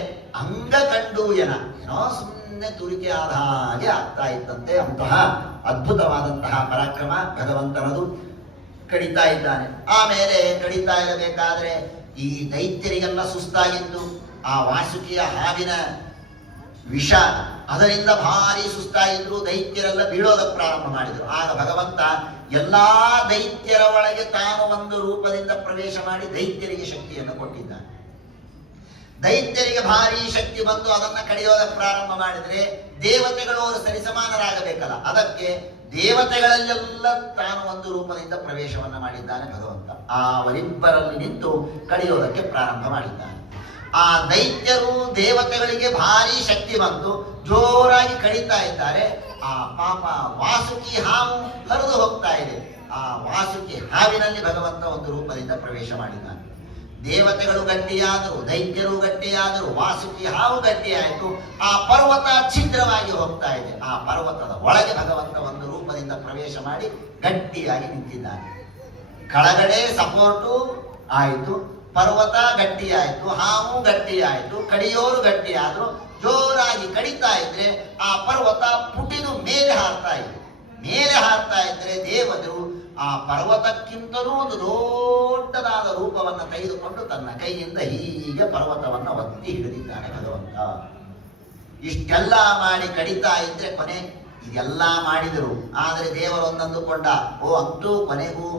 ಅಂಗ ಕಂಡೂಯನ, ಏನೋ ಸುಮ್ಮನೆ ತುರಿಕೆ ಆದ ಹಾಗೆ ಆಗ್ತಾ ಇತ್ತಂತೆ. ಅಂತಹ ಅದ್ಭುತವಾದಂತಹ ಪರಾಕ್ರಮ ಭಗವಂತನದು. ಕಡಿತಾ ಇದ್ದಾನೆ. ಆಮೇಲೆ ಕಡಿತಾ ಇರಬೇಕಾದ್ರೆ ಈ ದೈತ್ಯರಿಗೆಲ್ಲ ಸುಸ್ತಾಗಿದ್ದು ಆ ವಾಸುಕಿಯ ಹಾವಿನ ವಿಷ, ಅದರಿಂದ ಭಾರಿ ಸುಸ್ತಾಗಿದ್ರು. ದೈತ್ಯರೆಲ್ಲ ಬೀಳೋದಕ್ಕೆ ಪ್ರಾರಂಭ ಮಾಡಿದರು. ಆಗ ಭಗವಂತ ಎಲ್ಲಾ ದೈತ್ಯರ ಒಳಗೆ ತಾನು ಒಂದು ರೂಪದಿಂದ ಪ್ರವೇಶ ಮಾಡಿ ದೈತ್ಯರಿಗೆ ಶಕ್ತಿಯನ್ನು ಕೊಟ್ಟಿದ್ದಾನೆ. ದೈತ್ಯರಿಗೆ ಭಾರಿ ಶಕ್ತಿ ಬಂದು ಅದನ್ನ ಕಡಿಯೋದಕ್ಕೆ ಪ್ರಾರಂಭ ಮಾಡಿದ್ರೆ ದೇವತೆಗಳು ಅವರು ಸರಿಸಮಾನರಾಗಬೇಕಲ್ಲ, ಅದಕ್ಕೆ ದೇವತೆಗಳಲ್ಲೆಲ್ಲ ತಾನು ಒಂದು ರೂಪದಿಂದ ಪ್ರವೇಶವನ್ನ ಮಾಡಿದ್ದಾನೆ ಭಗವಂತ. ಅವರಿಬ್ಬರಲ್ಲಿ ನಿಂತು ಕಡಿಯೋದಕ್ಕೆ ಪ್ರಾರಂಭ ಮಾಡಿದ್ದಾನೆ. ಆ ದೈತ್ಯರು ದೇವತೆಗಳಿಗೆ ಭಾರಿ ಶಕ್ತಿ ಬಂತು, ಜೋರಾಗಿ ಕಡಿತಾ ಇದ್ದಾರೆ. ಆ ಪಾಪ ವಾಸುಕಿ ಹಾವು ಹರಿದು ಹೋಗ್ತಾ ಇದೆ. ಆ ವಾಸುಕಿ ಹಾವಿನಲ್ಲಿ ಭಗವಂತ ಒಂದು ರೂಪದಿಂದ ಪ್ರವೇಶ ಮಾಡಿದ್ದಾನೆ. ದೇವತೆಗಳು ಗಟ್ಟಿಯಾದರು, ದೈತ್ಯರು ಗಟ್ಟಿಯಾದರು, ವಾಸುಕಿ ಹಾವು ಗಟ್ಟಿಯಾಯಿತು. ಆ ಪರ್ವತ ಛಿದ್ರವಾಗಿ ಹೋಗ್ತಾ ಇದೆ. ಆ ಪರ್ವತದ ಒಳಗೆ ಭಗವಂತ ಒಂದು ರೂಪದಿಂದ ಪ್ರವೇಶ ಮಾಡಿ ಗಟ್ಟಿಯಾಗಿ ನಿಂತಿದ್ದಾನೆ. ಕೆಳಗಡೆ ಸಪೋರ್ಟು ಆಯಿತು, ಪರ್ವತ ಗಟ್ಟಿಯಾಯಿತು, ಹಾವು ಗಟ್ಟಿಯಾಯಿತು, ಕಡಿಯೋರು ಗಟ್ಟಿಯಾದ್ರು. ಜೋರಾಗಿ ಕಡಿತಾ ಇದ್ರೆ ಆ ಪರ್ವತ ಪುಟಿದು ಮೇಲೆ ಹಾರ್ತಾ ಇದೆ. ಮೇಲೆ ಹಾರ್ತಾ ಇದ್ರೆ ದೇವದರು ಆ ಪರ್ವತಕ್ಕಿಂತಲೂ ಒಂದು ದೊಡ್ಡದಾದ ರೂಪವನ್ನು ತೆಗೆದುಕೊಂಡು ತನ್ನ ಕೈಯಿಂದ ಹೀಗೆ ಪರ್ವತವನ್ನು ಒತ್ತಿ ಹಿಡಿದಿದ್ದಾನೆ ಭಗವಂತ. ಇಷ್ಟೆಲ್ಲ ಮಾಡಿ ಕಡಿತಾ ಇದ್ರೆ ಕೊನೆ ಇದೆಲ್ಲ ಮಾಡಿದರು. ಆದರೆ ದೇವರೊಂದಂದುಕೊಂಡ, ಅಂತೂ ಕೊನೆಗೂ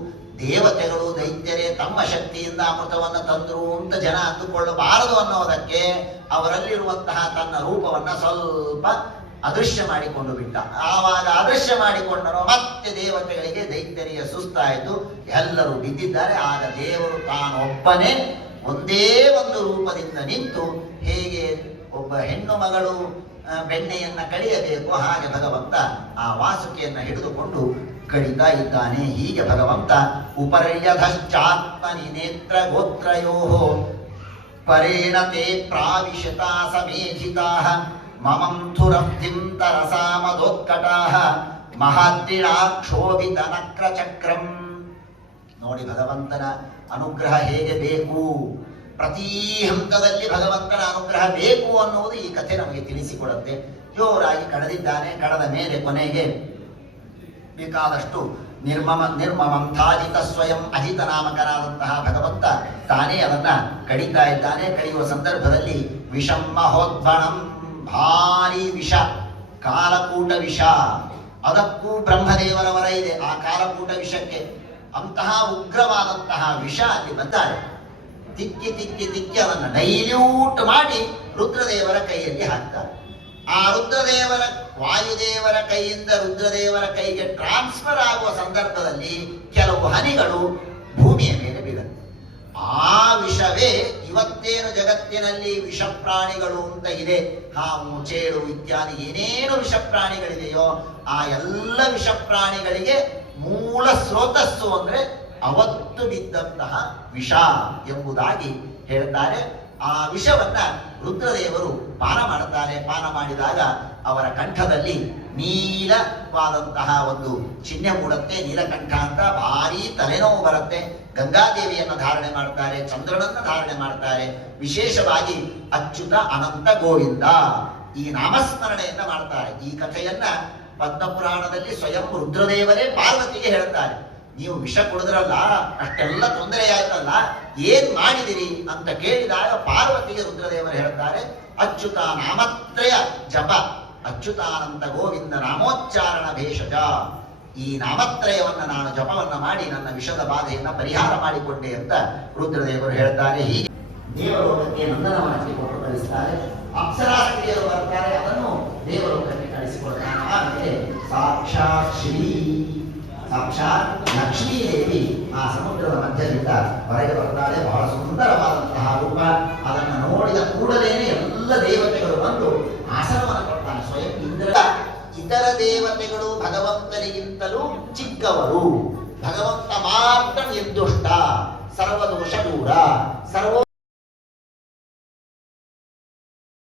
ದೇವತೆಗಳು ದೈತ್ಯರೇ ತಮ್ಮ ಶಕ್ತಿಯಿಂದ ಅಮೃತವನ್ನು ತಂದರು ಅಂತ ಜನ ಅಂದುಕೊಳ್ಳಬಾರದು ಅನ್ನೋದಕ್ಕೆ ಅವರಲ್ಲಿರುವಂತಹ ತನ್ನ ರೂಪವನ್ನ ಸ್ವಲ್ಪ ಅದೃಶ್ಯ ಮಾಡಿಕೊಂಡು ಬಿಟ್ಟ. ಆವಾಗ ಅದೃಶ್ಯ ಮಾಡಿಕೊಂಡರು. ಮತ್ತೆ ದೇವತೆಗಳಿಗೆ ದೈತ್ಯರಿಗೆ ಸುಸ್ತಾಯಿತು, ಎಲ್ಲರೂ ಬಿದ್ದಿದ್ದಾರೆ. ಆಗ ದೇವರು ತಾನೊಬ್ಬನೇ ಒಂದೇ ಒಂದು ರೂಪದಿಂದ ನಿಂತು ಹೇಗೆ ಒಬ್ಬ ಹೆಣ್ಣು ಮಗಳು ಬೆಣ್ಣೆಯನ್ನ ಕಡಿಯಬೇಕು ಹಾಗೆ ಭಗವಂತ ಆ ವಾಸುಕಿಯನ್ನ ಹಿಡಿದುಕೊಂಡು ಕಡಿತಾ ಇದ್ದಾನೆ. ಹೀಗೆ ಭಗವಂತ ಉಪರ್ಯಧಶ್ಚಾತ್ಮನಿ ನೇತ್ರ ಗೋತ್ರಯೋ ಪರೇಣ ತೇ ಪ್ರಾವಿಶತಾ ಸಮೇಧಿತಾಃ ಮಮಂಥುರಬ್ಧಿಂ ತರಸಾಮದೋತ್ಕಟಾಃ ಮಹಾದ್ರಿಣಾಕ್ಷೋಭಿತ ನಕ್ರಚಕ್ರಂ. ನೋಡಿ ಭಗವಂತನ ಅನುಗ್ರಹ ಹೇಗೆ ಬೇಕು, ಪ್ರತಿ ಹಂತದಲ್ಲಿ ಭಗವಂತನ ಅನುಗ್ರಹ ಬೇಕು ಅನ್ನುವುದು ಈ ಕಥೆ ನಮಗೆ ತಿಳಿಸಿಕೊಡುತ್ತೆ. ಜೋರಾಗಿ ಕಳೆದಿದ್ದಾನೆ. ಕಳೆದ ಮೇಲೆ ಕೊನೆಗೆ ಬೇಕಾದಷ್ಟು ನಿರ್ಮಮಂಥಾಜಿತ ಸ್ವಯಂ ಅಜಿತ ನಾಮಕನಾದಂತಹ ಭಗವಂತ ತಾನೇ ಅದನ್ನ ಕಡಿತಾ ಇದ್ದಾನೆ. ಕಡಿಯುವ ಸಂದರ್ಭದಲ್ಲಿ ವಿಷಂ ಮಹೋದ್ಭಣಂ, ಭಾರಿ ವಿಷ, ಕಾಲಕೂಟ ವಿಷ. ಅದಕ್ಕೂ ಬ್ರಹ್ಮದೇವರ ವರ ಇದೆ ಆ ಕಾಲಕೂಟ ವಿಷಕ್ಕೆ. ಅಂತಹ ಉಗ್ರವಾದಂತಹ ವಿಷ ಅಲ್ಲಿ ಬಂದಾರೆ. ತಿಕ್ಕಿ ತಿಕ್ಕಿ ತಿಕ್ಕಿ ಅದನ್ನು ಡೈಲ್ಯೂಟ್ ಮಾಡಿ ರುದ್ರದೇವರ ಕೈಯಲ್ಲಿ ಹಾಕ್ತಾರೆ. ಆ ರುದ್ರದೇವರ ವಾಯುದೇವರ ಕೈಯಿಂದ ರುದ್ರದೇವರ ಕೈಗೆ ಟ್ರಾನ್ಸ್ಫರ್ ಆಗುವ ಸಂದರ್ಭದಲ್ಲಿ ಕೆಲವು ಹನಿಗಳು ಭೂಮಿಯ ಮೇಲೆ ಬೀಳುತ್ತೆ. ಆ ವಿಷವೇ ಇವತ್ತೇನು ಜಗತ್ತಿನಲ್ಲಿ ವಿಷ ಪ್ರಾಣಿಗಳು ಅಂತ ಇದೆ, ಹಾವು, ಚೇಳು ಇತ್ಯಾದಿ ಏನೇನು ವಿಷ ಪ್ರಾಣಿಗಳಿದೆಯೋ ಆ ಎಲ್ಲ ವಿಷ ಪ್ರಾಣಿಗಳಿಗೆ ಮೂಲ ಸ್ರೋತಸ್ಸು ಅಂದ್ರೆ ಅವತ್ತು ಬಿದ್ದಂತಹ ವಿಷ ಎಂಬುದಾಗಿ ಹೇಳ್ತಾರೆ. ಆ ವಿಷವನ್ನ ರುದ್ರದೇವರು ಪಾನ ಮಾಡುತ್ತಾರೆ. ಪಾನ ಮಾಡಿದಾಗ ಅವರ ಕಂಠದಲ್ಲಿ ನೀಲವಾದಂತಹ ಒಂದು ಚಿಹ್ನೆ ಮೂಡುತ್ತೆ. ನೀಲಕಂಠ ಅಂತ ಭಾರಿ ತಲೆನೋವು ಬರುತ್ತೆ. ಗಂಗಾದೇವಿಯನ್ನು ಧಾರಣೆ ಮಾಡ್ತಾರೆ, ಚಂದ್ರನನ್ನ ಧಾರಣೆ ಮಾಡ್ತಾರೆ. ವಿಶೇಷವಾಗಿ ಅಚ್ಯುತ ಅನಂತ ಗೋವಿಂದ ಈ ನಾಮಸ್ಮರಣೆಯನ್ನ ಮಾಡ್ತಾರೆ. ಈ ಕಥೆಯನ್ನ ಪದ್ಮಪುರಾಣದಲ್ಲಿ ಸ್ವಯಂ ರುದ್ರದೇವರೇ ಪಾರ್ವತಿಗೆ ಹೇಳ್ತಾರೆ. ನೀವು ವಿಷ ಕುಡಿದ್ರಲ್ಲ, ಅಷ್ಟೆಲ್ಲ ತೊಂದರೆ ಆಯ್ತಲ್ಲ, ಏನ್ ಮಾಡಿದಿರಿ ಅಂತ ಕೇಳಿದಾಗ ಪಾರ್ವತಿಗೆ ರುದ್ರದೇವರು ಹೇಳ್ತಾರೆ, ಅಚ್ಯುತ ನಾಮತ್ರಯ ಜಪ, ಅಚ್ಯುತಾನಂತ ಗೋವಿಂದ ನಾಮೋಚ್ಚಾರಣ ಭೇಷಜ. ಈ ನಾಮತ್ರಯವನ್ನ ನಾನು ಜಪವನ್ನ ಮಾಡಿ ನನ್ನ ವಿಷದ ಬಾಧೆಯನ್ನ ಪರಿಹಾರ ಮಾಡಿಕೊಂಡೆ ಅಂತ ರುದ್ರದೇವರು ಹೇಳ್ತಾರೆ. ಹೀಗೆ ದೇವಲೋಕಕ್ಕೆ ನಂದನವನಕ್ಕೆ ಕೊಟ್ಟು ಕಳಿಸ್ತಾರೆ. ಅಪ್ಸರಾಸ್ತ್ರೀಯರು ಬರ್ತಾರೆ, ಅದನ್ನು ದೇವಲೋಕಕ್ಕೆ ಕಳಿಸಿಕೊಡ್ತಾನೆ. ಆಮೇಲೆ ಸಾಕ್ಷಾತ್ ಲಕ್ಷ್ಮೀ ದೇವಿ ಆ ಸಮುದ್ರದ ಮಧ್ಯದಿಂದ ಹೊರಗೆ ಬರ್ತಾಳೆ. ಬಹಳ ಸುಂದರವಾದಂತಹ ರೂಪ. ಅದನ್ನು ನೋಡಿದ ಕೂಡಲೇನೆ ಎಲ್ಲ ದೇವತೆಗಳು ಬಂದು ಆಸನವನ್ನು ಕೊಡ್ತಾನೆ. ಸ್ವಯಂ ಇಂದ್ರ ಇತರ ದೇವತೆಗಳು ಭಗವಂತನಿಗಿಂತಲೂ ಚಿಕ್ಕವರು. ಭಗವಂತ ಮಾತ್ರ ನಿರ್ದುಷ್ಟ, ಸರ್ವದೋಷ ದೂರ, ಸರ್ವ